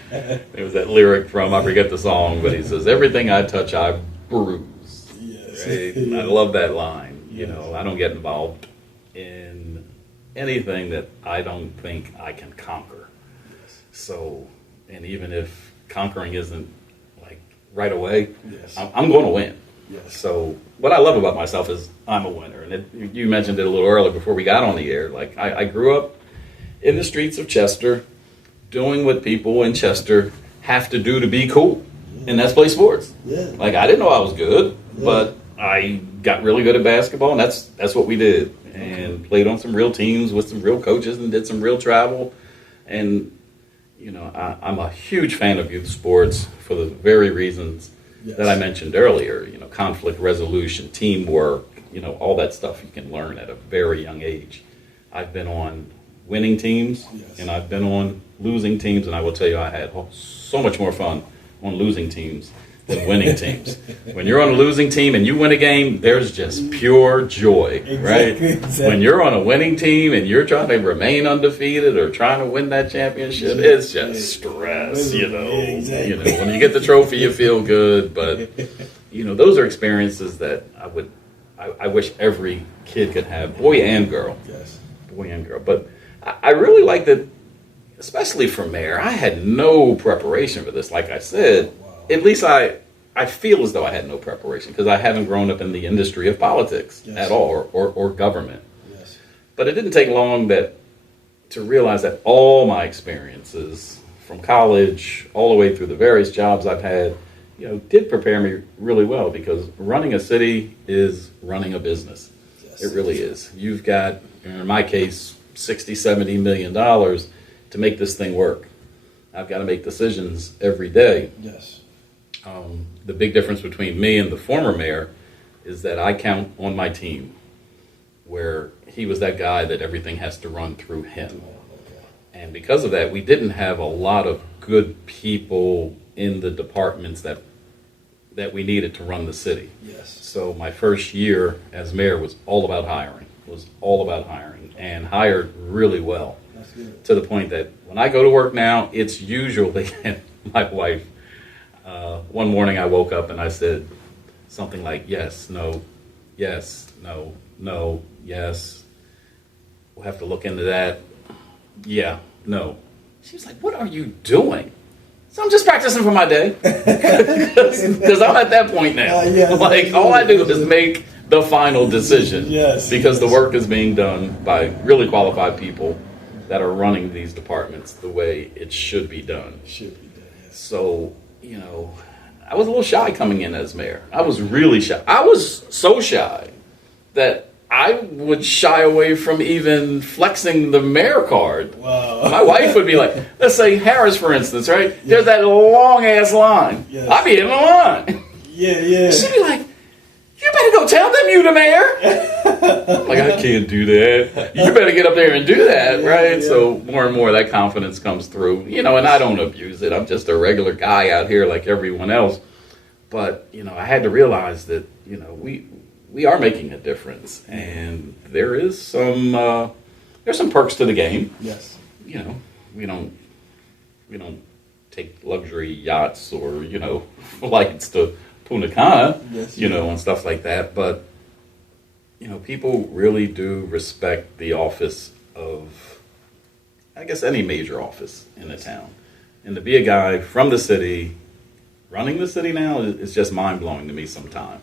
there was that lyric from, I forget the song, but he says, everything I touch, I bruise. Yes. Right? And I love that line. I don't get involved in anything that I don't think I can conquer. So, and even if conquering isn't like right away, Yes. I'm going to win. Yes. So what I love about myself is I'm a winner. And you mentioned it a little earlier before we got on the air. Like I grew up in the streets of Chester, doing what people in Chester have to do to be cool, and that's play sports. Yeah. Like, I didn't know I was good, but I got really good at basketball, and that's what we did, and played on some real teams with some real coaches, and did some real travel. And I'm a huge fan of youth sports for the very reasons that I mentioned earlier. Conflict resolution, teamwork, all that stuff you can learn at a very young age. I've been on winning teams, and I've been on losing teams, and I will tell you, I had so much more fun on losing teams than winning teams. When you're on a losing team and you win a game, there's just pure joy, right? Exactly. When you're on a winning team and you're trying to remain undefeated or trying to win that championship, it's just stress, Exactly. When you get the trophy, you feel good, but those are experiences that I wish every kid could have, boy and girl. Yes. Boy and girl. But I really like that, especially for mayor. I had no preparation for this. Like I said, at least I feel as though I had no preparation because I haven't grown up in the industry of politics at all or government. Yes. But it didn't take long to realize that all my experiences from college all the way through the various jobs I've had, did prepare me really well, because running a city is running a business. Yes. It really is. You've got, in my case, $60-70 million to make this thing work. I've got to make decisions every day. Yes. The big difference between me and the former mayor is that I count on my team, where he was that guy that everything has to run through him. And because of that, we didn't have a lot of good people in the departments that we needed to run the city. Yes. So my first year as mayor was all about hiring, and hired really well. That's good. To the point that when I go to work now, it's usually my wife. One morning I woke up and I said something like, yes, no, yes, no, no, yes. We'll have to look into that. Yeah, no. She was like, what are you doing? So I'm just practicing for my day. Because I'm at that point now. Yes, all I do is make the final decision. Yes. Because the work is being done by really qualified people that are running these departments the way it should be done. Should be done. Yes. So, I was a little shy coming in as mayor. I was really shy. I was so shy that I would shy away from even flexing the mayor card. Wow. My wife would be like, let's say Harris, for instance, right? Yeah. There's that long ass line. Yes. I'd be in the line. Yeah. She'd be like, you better go tell them you the mayor. Like, I can't do that. You better get up there and do that, right? Yeah. So more and more that confidence comes through, and I don't abuse it. I'm just a regular guy out here like everyone else. But, I had to realize that, we are making a difference, and there's some perks to the game. Yes. We don't take luxury yachts or flights to Punta Cana, yes, and stuff like that. But people really do respect the office of, I guess, any major office in a town, and to be a guy from the city running the city now is just mind blowing to me sometimes.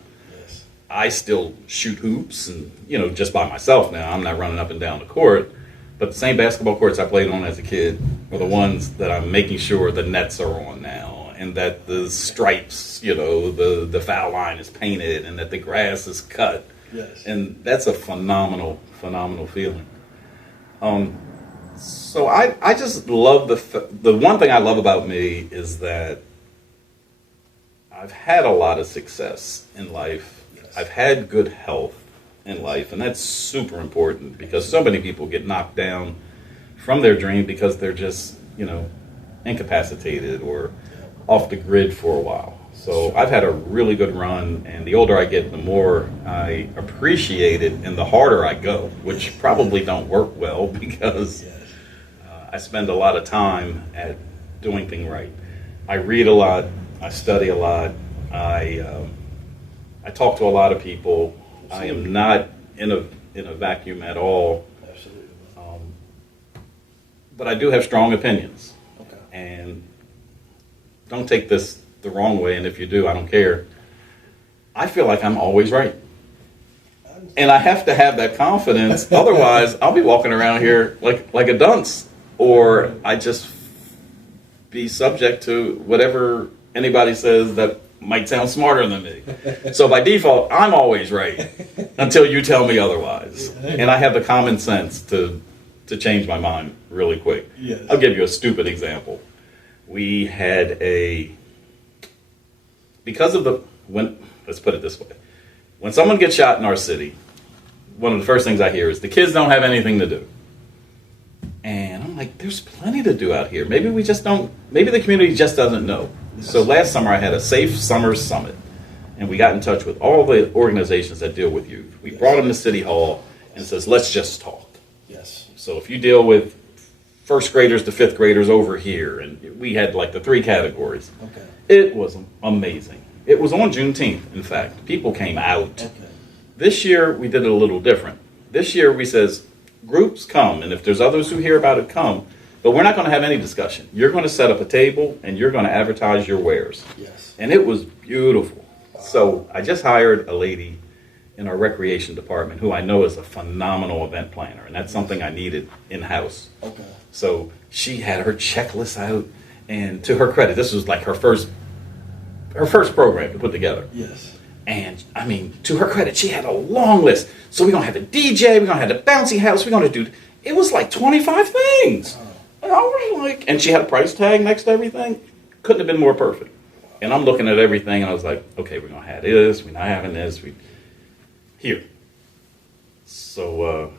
I still shoot hoops and, just by myself now. I'm not running up and down the court. But the same basketball courts I played on as a kid are the ones that I'm making sure the nets are on now, and that the stripes, the foul line is painted, and that the grass is cut. Yes. And that's a phenomenal feeling. So I just love the one thing I love about me is that I've had a lot of success in life. I've had good health in life, and that's super important because so many people get knocked down from their dream because they're just, incapacitated or off the grid for a while. So I've had a really good run, and the older I get, the more I appreciate it and the harder I go, which probably don't work well because I spend a lot of time at doing things right. I read a lot, I study a lot, I talk to a lot of people. I am not in a vacuum at all. Absolutely. But I do have strong opinions. Okay. And don't take this the wrong way, and if you do, I don't care. I feel like I'm always right. And I have to have that confidence. Otherwise, I'll be walking around here like a dunce. or I just be subject to whatever anybody says that might sound smarter than me. So by default, I'm always right until you tell me otherwise. And I have the common sense to change my mind really quick. Yes. I'll give you a stupid example. We had let's put it this way. When someone gets shot in our city, one of the first things I hear is the kids don't have anything to do. And I'm like, there's plenty to do out here. Maybe the community just doesn't know. So last summer I had a Safe Summer Summit, and we got in touch with all the organizations that deal with youth. We brought them to City Hall and says, let's just talk. Yes. So if you deal with first graders to fifth graders over here, and we had like the 3 categories. Okay. It was amazing. It was on Juneteenth, in fact. People came out. Okay. This year we did it a little different. This year we says, groups come, and if there's others who hear about it, come. But we're not going to have any discussion. You're going to set up a table, and you're going to advertise your wares. Yes. And it was beautiful. So I just hired a lady in our recreation department who I know is a phenomenal event planner, and that's something I needed in-house. Okay. So she had her checklist out, and to her credit, this was like her first program to put together. Yes. And I mean, to her credit, she had a long list. So we're gonna have a DJ, we're gonna have the bouncy house, we're gonna do. It was like 25 things. And I was like, and she had a price tag next to everything. Couldn't have been more perfect. And I'm looking at everything, and I was like, okay, we're gonna have this. We're not having this. Here. So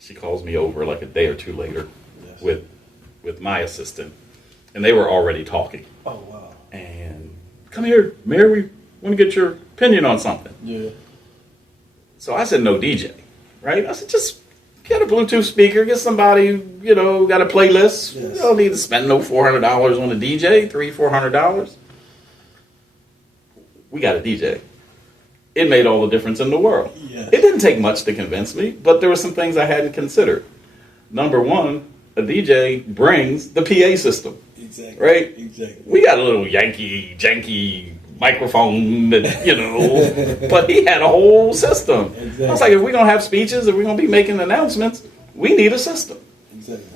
she calls me over like a day or two later with my assistant, and they were already talking. Oh wow. And come here, Mayor, we want to get your opinion on something. Yeah. So I said, no DJ, right? I said, just get a Bluetooth speaker, get somebody, got a playlist. Yes. You don't need to spend no $400 on a DJ, $300-400. We got a DJ. It made all the difference in the world. Yes. It didn't take much to convince me, but there were some things I hadn't considered. Number one, a DJ brings the PA system. Exactly. Right? Exactly. We got a little janky microphone that, but he had a whole system. Exactly. I was like, if we're going to have speeches, if we're going to be making announcements, we need a system. Exactly.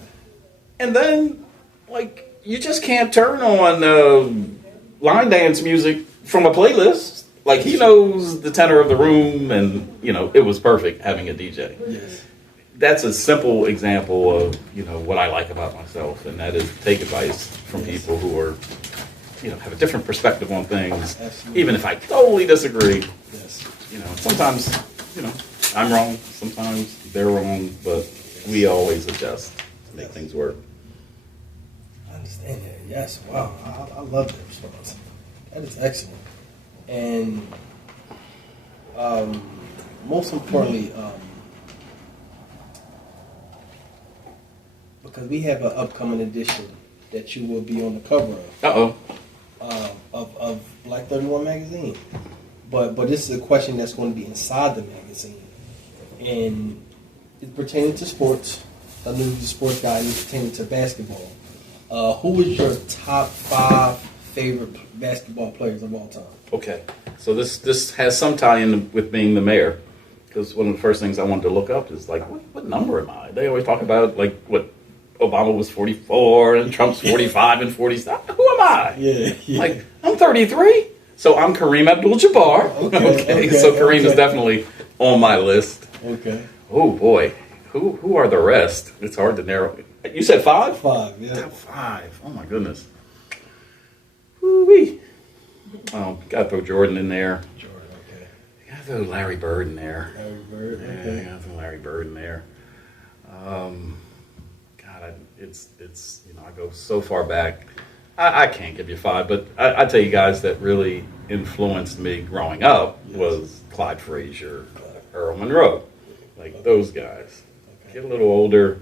And then, like, you just can't turn on line dance music from a playlist. Like, he knows the tenor of the room, and, it was perfect having a DJ. Yes. That's a simple example of, what I like about myself, and that is take advice from people who are, have a different perspective on things. Absolutely. Even if I totally disagree. Yes. Sometimes, I'm wrong, sometimes they're wrong, but we always adjust to make things work. I understand that. Yes. Wow. I love that response. That is excellent. And most importantly, because we have an upcoming edition that you will be on the cover of Black 31 magazine. But this is a question that's going to be inside the magazine, and it's pertaining to sports. I know you're a sports guy, and it's pertaining to basketball. Who is your top 5 favorite basketball players of all time? Okay, so this has some tie-in with being the mayor, because one of the first things I wanted to look up is like, what number am I? They always talk about like what Obama was 44 and Trump's 45 and 47. Who am I? Yeah. Like, I'm 33, so I'm Kareem Abdul-Jabbar. Okay, so Kareem is definitely on my list. Okay. Oh boy, who are the rest? It's hard to narrow. You said 5? 5, yeah. Top 5. Oh my goodness. Woo-wee. Gotta throw Jordan in there. Jordan, okay. Gotta throw Larry Bird in there. Larry Bird, Yeah, okay. gotta throw Larry Bird in there. It's I go so far back. I can't give you 5, but I tell you guys that really influenced me growing up was Clyde Frazier, Earl Monroe, like those guys. Get a little older,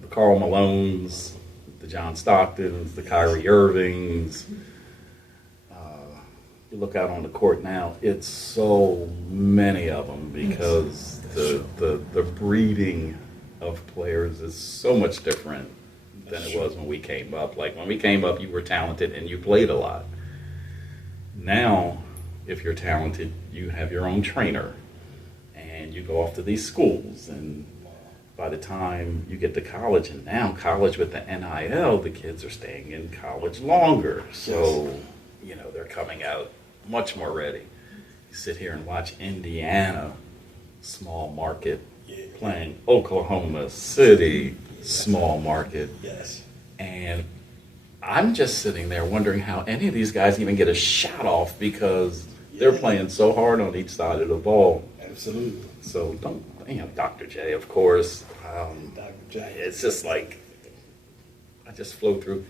the Karl Malones, the John Stocktons, the Kyrie Irvings. You look out on the court now, it's so many of them because the breeding of players is so much different than it was when we came up. Like when we came up, you were talented and you played a lot. Now, if you're talented, you have your own trainer and you go off to these schools and by the time you get to college, and now college with the NIL, the kids are staying in college longer. So, they're coming out much more ready. You sit here and watch Indiana, small market, playing Oklahoma City, small market. Yes. And I'm just sitting there wondering how any of these guys even get a shot off because they're playing so hard on each side of the ball. Absolutely. So Dr. J, of course. Dr. J. It's just like I just flow through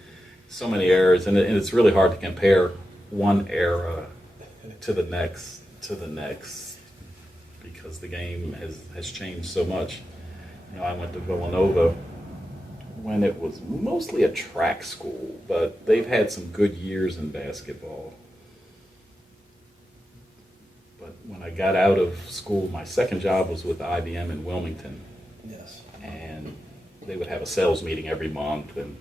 so many eras, and it's really hard to compare one era to the next because the game has changed so much. I went to Villanova when it was mostly a track school, but they've had some good years in basketball. But when I got out of school, my second job was with IBM in Wilmington. Yes. And they would have a sales meeting every month, and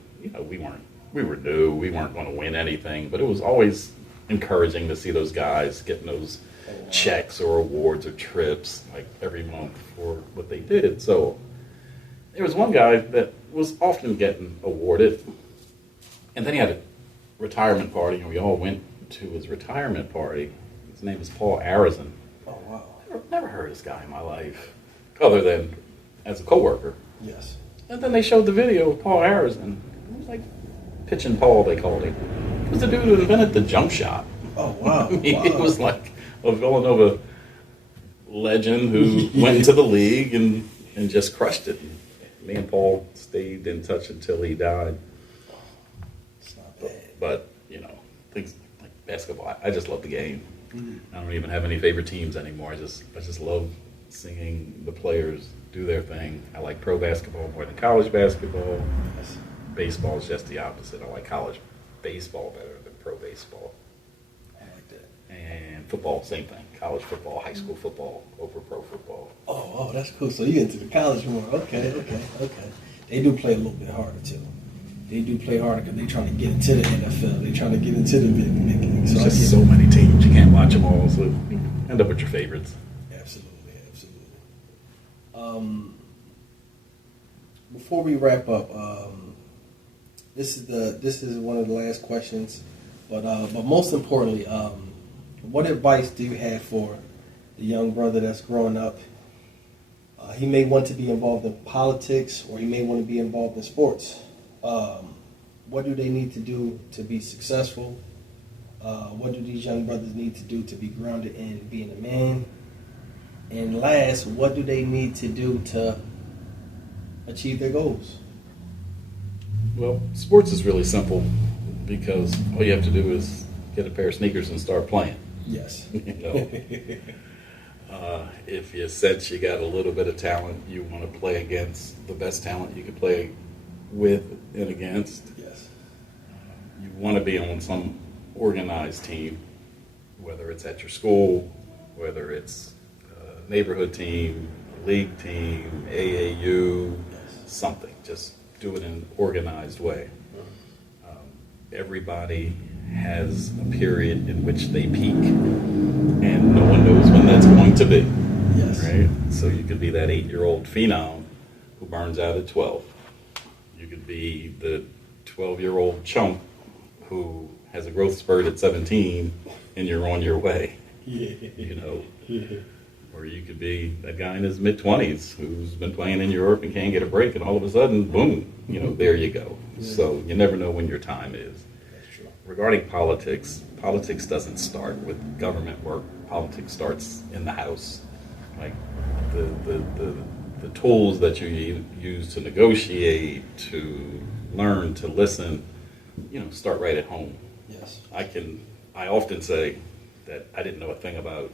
we were new, we weren't going to win anything, but it was always encouraging to see those guys getting those checks or awards or trips like every month for what they did. So there was one guy that was often getting awarded, and then he had a retirement party, and we all went to his retirement party. His name is Paul Arizin. Oh, wow. Never heard this guy in my life, other than as a coworker. Yes. And then they showed the video of Paul Arizin. It was like Pitching Paul, they called him. He was the dude who invented the jump shot. Oh, wow. He was like a Villanova legend who went into the league and just crushed it. Me and Paul stayed in touch until he died. It's not bad. But, things like basketball, I just love the game. I don't even have any favorite teams anymore. I just love seeing the players do their thing. I like pro basketball more than college basketball. Yes. Baseball is just the opposite. I like college baseball better than pro baseball. I like that. And football, same thing. College football, high school football over pro football. Oh, that's cool. So you into the college more. Okay. They do play a little bit harder, too. They do play harder because they're trying to get into the NFL. They're trying to get into the big leagues. There's just so many teams. You can't watch them all. So you end up with your favorites. Absolutely. Before we wrap up, this is one of the last questions, but most importantly, what advice do you have for the young brother that's growing up? He may want to be involved in politics, or he may want to be involved in sports. What do they need to do to be successful? What do these young brothers need to do to be grounded in being a man? And last, what do they need to do to achieve their goals? Well, sports is really simple because all you have to do is get a pair of sneakers and start playing. Yes. If you sense you got a little bit of talent, you want to play against the best talent you can play with and against. Yes. You want to be on some organized team, whether it's at your school, whether it's a neighborhood team, league team, AAU, something. Just do it in an organized way. Everybody has a period in which they peak, and no one knows when that's going to be. Yes. Right? So you could be that 8-year-old phenom who burns out at 12. You could be the 12-year-old chump who has a growth spurt at 17, and you're on your way. Yeah. Or you could be that guy in his mid-20s who's been playing in Europe and can't get a break, and all of a sudden, boom, there you go. Yeah. So you never know when your time is. That's true. Regarding politics doesn't start with government work. Politics starts in the house. Like the tools that you use to negotiate, to learn, to listen, start right at home. Yes. I often say that I didn't know a thing about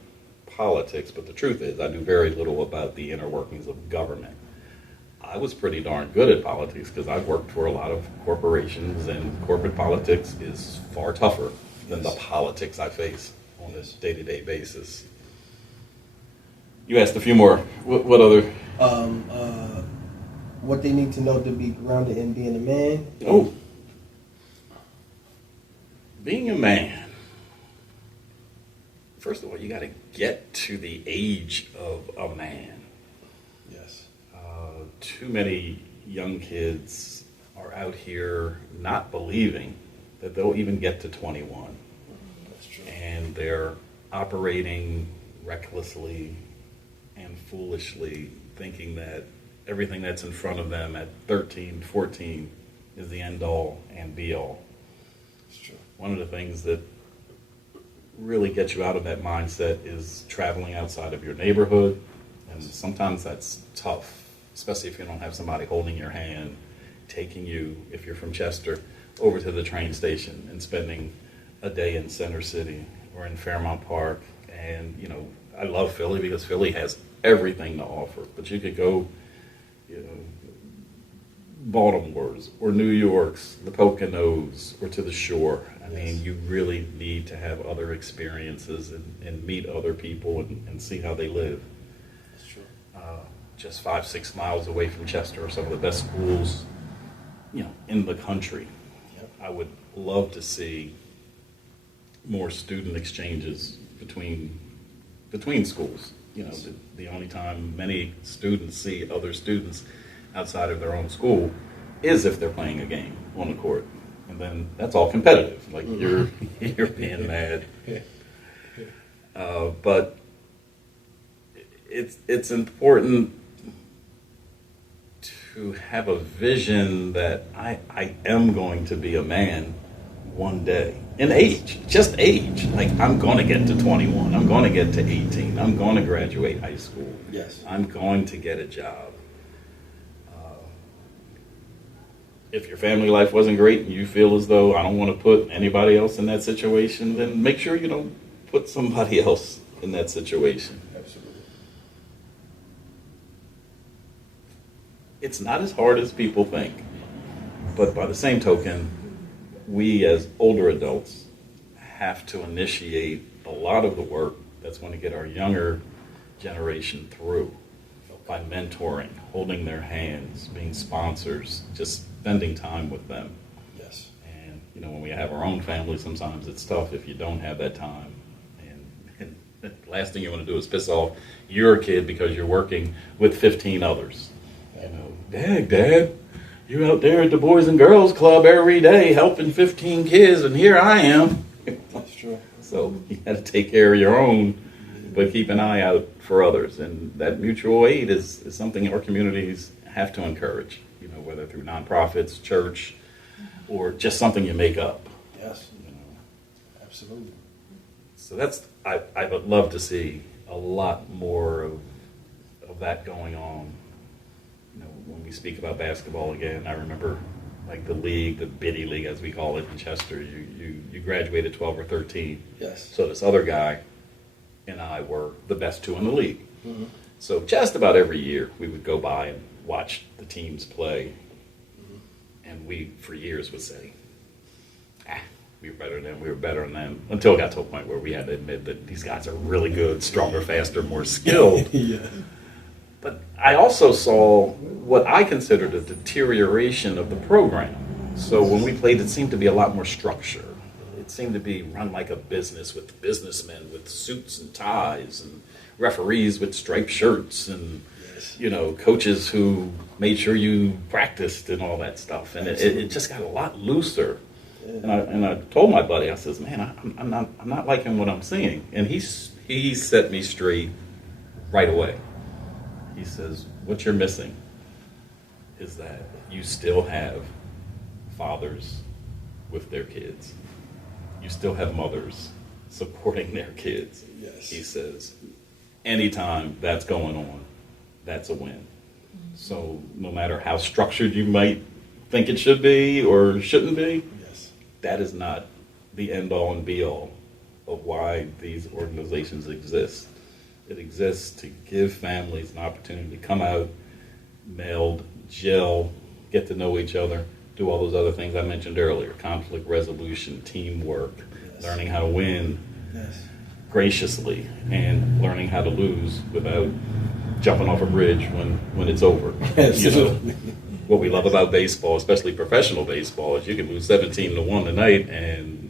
politics, but the truth is I knew very little about the inner workings of government. I was pretty darn good at politics because I've worked for a lot of corporations, and corporate politics is far tougher than the politics I face on a day-to-day basis. You asked a few more. What other? What they need to know to be grounded in being a man. Oh, being a man. First of all, you got to get to the age of a man. Yes. too many young kids are out here not believing that they'll even get to 21. That's true. And they're operating recklessly and foolishly, thinking that everything that's in front of them at 13, 14 is the end all and be all. That's true. One of the things that really gets you out of that mindset is traveling outside of your neighborhood. And sometimes that's tough, especially if you don't have somebody holding your hand, taking you, if you're from Chester, over to the train station and spending a day in Center City or in Fairmount Park. And, you know, I love Philly because Philly has everything to offer. But you could go, you know, Baltimore's or New York's, the Poconos, or to the shore. I mean, you really need to have other experiences and meet other people and see how they live. That's true. Just 5-6 miles away from Chester are some of the best schools, you know, in the country. Yep. I would love to see more student exchanges between schools. You know, the only time many students see other students outside of their own school is if they're playing a game on the court. And then that's all competitive. Like you're being mad. But it's important to have a vision that I am going to be a man one day. In age, just age. Like I'm going to get to 21. I'm going to get to 18. I'm going to graduate high school. Yes. I'm going to get a job. If your family life wasn't great and you feel as though I don't want to put anybody else in that situation, then make sure you don't put somebody else in that situation. Absolutely. It's not as hard as people think. But by the same token, we as older adults have to initiate a lot of the work that's going to get our younger generation through by mentoring, holding their hands, being sponsors, just spending time with them. Yes. And, you know, when we have our own family, sometimes it's tough if you don't have that time. And the last thing you want to do is piss off your kid because you're working with 15 others. You know, Dad, you're out there at the Boys and Girls Club every day helping 15 kids, and here I am. That's true. So you got to take care of your own, but keep an eye out for others. And that mutual aid is something our communities have to encourage, you know, whether through nonprofits, church, or just something you make up. Yes. You know. Absolutely. So I would love to see a lot more of that going on. You know, when we speak about basketball again, I remember like the league, the biddy league as we call it in Chester, you graduated 12 or 13. Yes. So this other guy and I were the best two in the league. Mm-hmm. So just about every year we would go by and watch the teams play. Mm-hmm. And we, for years, would say, we were better than them. Until it got to a point where we had to admit that these guys are really good, stronger, faster, more skilled. Yeah. But I also saw what I considered a deterioration of the program. So when we played, it seemed to be a lot more structure. It seemed to be run like a business with businessmen with suits and ties and referees with striped shirts and, you know, coaches who made sure you practiced and all that stuff. And it just got a lot looser. And I told my buddy, I says, man, I'm not liking what I'm seeing. And he set me straight right away. He says, what you're missing is that you still have fathers with their kids. You still have mothers supporting their kids. Yes. He says, anytime that's going on, that's a win. So no matter how structured you might think it should be or shouldn't be, Yes. that is not the end all and be all of why these organizations exist. It exists to give families an opportunity to come out, meld, gel, get to know each other, do all those other things I mentioned earlier, conflict resolution, teamwork, Yes. learning how to win Yes. graciously, and learning how to lose without jumping off a bridge when it's over. You know, what we love about baseball, especially professional baseball, is you can lose 17-1 tonight, and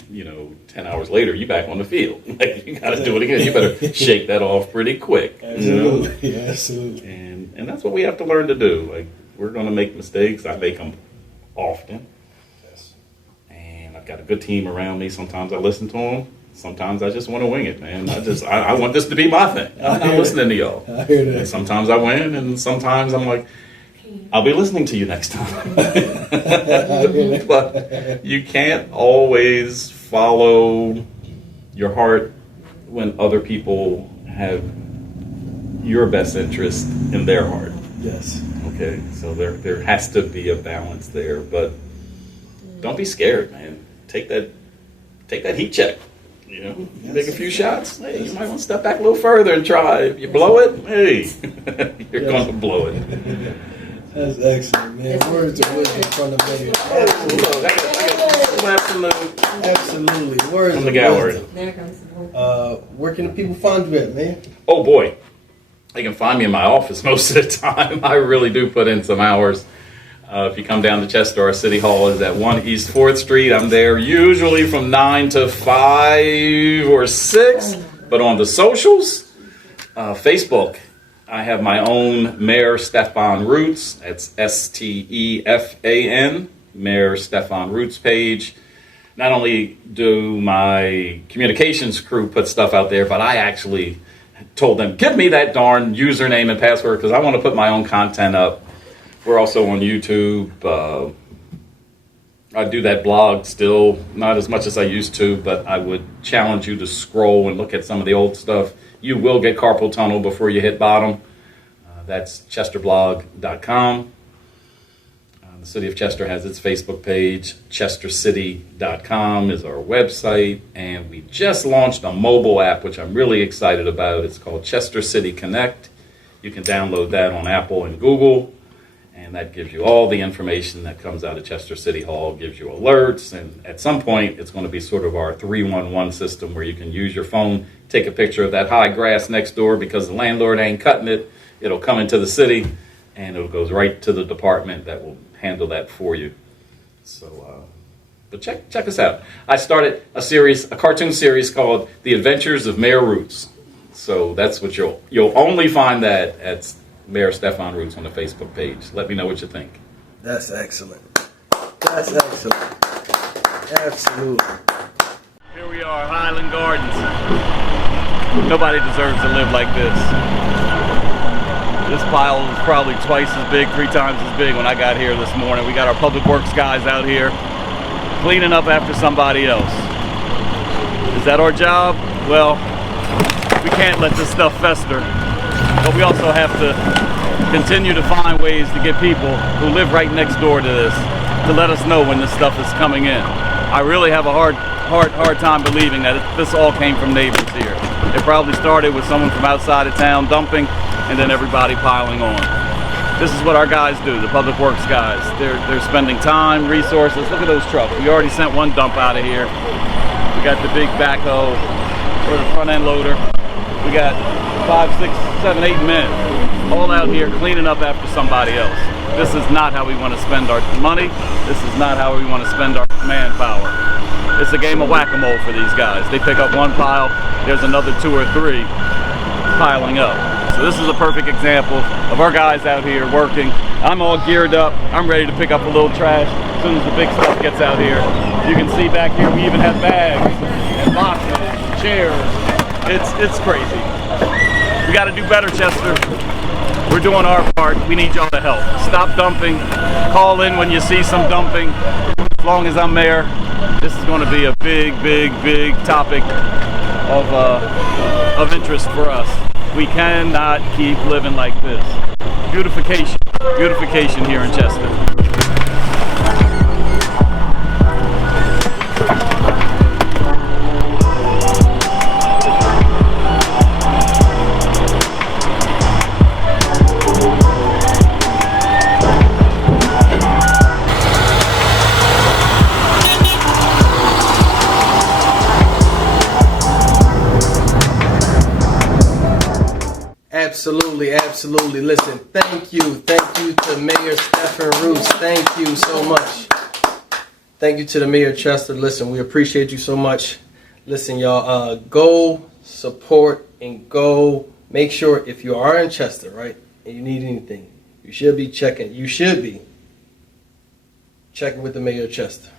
10 hours later you're back on the field. Like, you got to do it again. You better shake that off pretty quick. Absolutely. Yeah, absolutely. And that's what we have to learn to do. Like, We're going to make mistakes. I make them often. Yes. And I've got a good team around me. Sometimes I listen to them. Sometimes I just want to wing it, man. I want this to be my thing. I'm not listening to y'all. I hear that. And sometimes I win, and sometimes I'm like, I'll be listening to you next time. But you can't always follow your heart when other people have your best interest in their heart. Yes. Okay, so there has to be a balance there, but don't be scared, man. Take that heat check. You know, you make a few shots. Hey, you might want to step back a little further and try. If you blow it, hey, you're going to blow it. That's excellent, man. Words of wisdom from the mayor. Absolutely. Words From the of gallery. wisdom. There comes the word. Where can the people find you at, man? Oh boy, they can find me in my office most of the time. I really do put in some hours. If you come down to Chester, our city hall is at 1 East 4th Street. I'm there usually from 9 to 5 or 6. But on the socials, Facebook, I have my own Mayor Stefan Roots. That's Stefan, Mayor Stefan Roots page. Not only do my communications crew put stuff out there, but I actually told them, give me that darn username and password because I want to put my own content up. We're also on YouTube. I do that blog still, not as much as I used to, but I would challenge you to scroll and look at some of the old stuff. You will get carpal tunnel before you hit bottom. That's chesterblog.com. The City of Chester has its Facebook page. chestercity.com is our website. And we just launched a mobile app, which I'm really excited about. It's called Chester City Connect. You can download that on Apple and Google. And that gives you all the information that comes out of Chester City Hall, gives you alerts, and at some point it's going to be sort of our 311 system where you can use your phone, take a picture of that high grass next door because the landlord ain't cutting it. It'll come into the city, and it goes right to the department that will handle that for you. So, but check us out. I started a cartoon series called The Adventures of Mayor Roots. So that's what you'll only find that at Mayor Stefan Roots on the Facebook page. Let me know what you think. That's excellent. That's excellent. Absolutely. Here we are, Highland Gardens. Nobody deserves to live like this. This pile is probably twice as big, 3 times as big when I got here this morning. We got our public works guys out here cleaning up after somebody else. Is that our job? Well, we can't let this stuff fester. But we also have to continue to find ways to get people who live right next door to this to let us know when this stuff is coming in. I really have a hard time believing that this all came from neighbors here. It probably started with someone from outside of town dumping and then everybody piling on. This is what our guys do, the public works guys. They're spending time, resources. Look at those trucks. We already sent one dump out of here. We got the big backhoe or the front end loader. We got 5, 6, 7, 8 men all out here cleaning up after somebody else. This is not how we want to spend our money. This is not how we want to spend our manpower. It's a game of whack-a-mole for these guys. They pick up one pile, there's another 2 or 3 piling up. So this is a perfect example of our guys out here working. I'm all geared up. I'm ready to pick up a little trash as soon as the big stuff gets out here. You can see back here we even have bags and boxes, chairs. It's crazy. We got to do better, Chester. We're doing our part. We need y'all to help. Stop dumping. Call in when you see some dumping. As long as I'm mayor, this is going to be a big topic of interest for us. We cannot keep living like this. Beautification here in Chester. Absolutely. Listen, thank you to Mayor Stefan Roots. Thank you so much. Thank you to the Mayor of Chester. Listen, we appreciate you so much. Listen, y'all, go support and go make sure if you are in Chester, right, and you need anything, You should be checking with the mayor of Chester.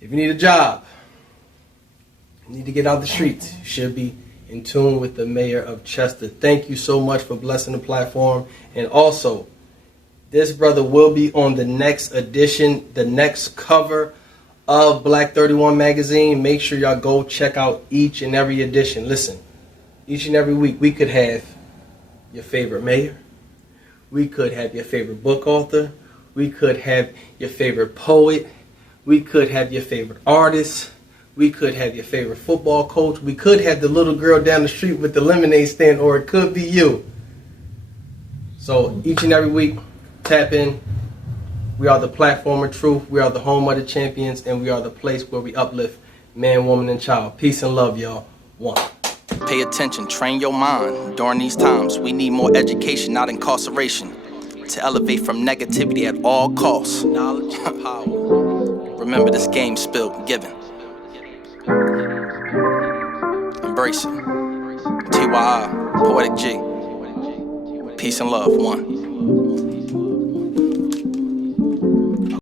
If you need a job, you need to get out the streets, you should be in tune with the mayor of Chester. Thank you so much for blessing the platform. And also, this brother will be on the next edition, the next cover of Black 31 magazine. Make sure y'all go check out each and every edition. Listen, each and every week we could have your favorite mayor. We could have your favorite book author. We could have your favorite poet. We could have your favorite artist. We could have your favorite football coach. We could have the little girl down the street with the lemonade stand, or it could be you. So each and every week, tap in. We are the platform of truth. We are the home of the champions, and we are the place where we uplift man, woman, and child. Peace and love, y'all. One. Pay attention, train your mind. During these times, we need more education, not incarceration. To elevate from negativity at all costs. Knowledge and power. Remember, this game's spilled, given. Embrace it. T.Y.I, Poetic G. Peace and love. One.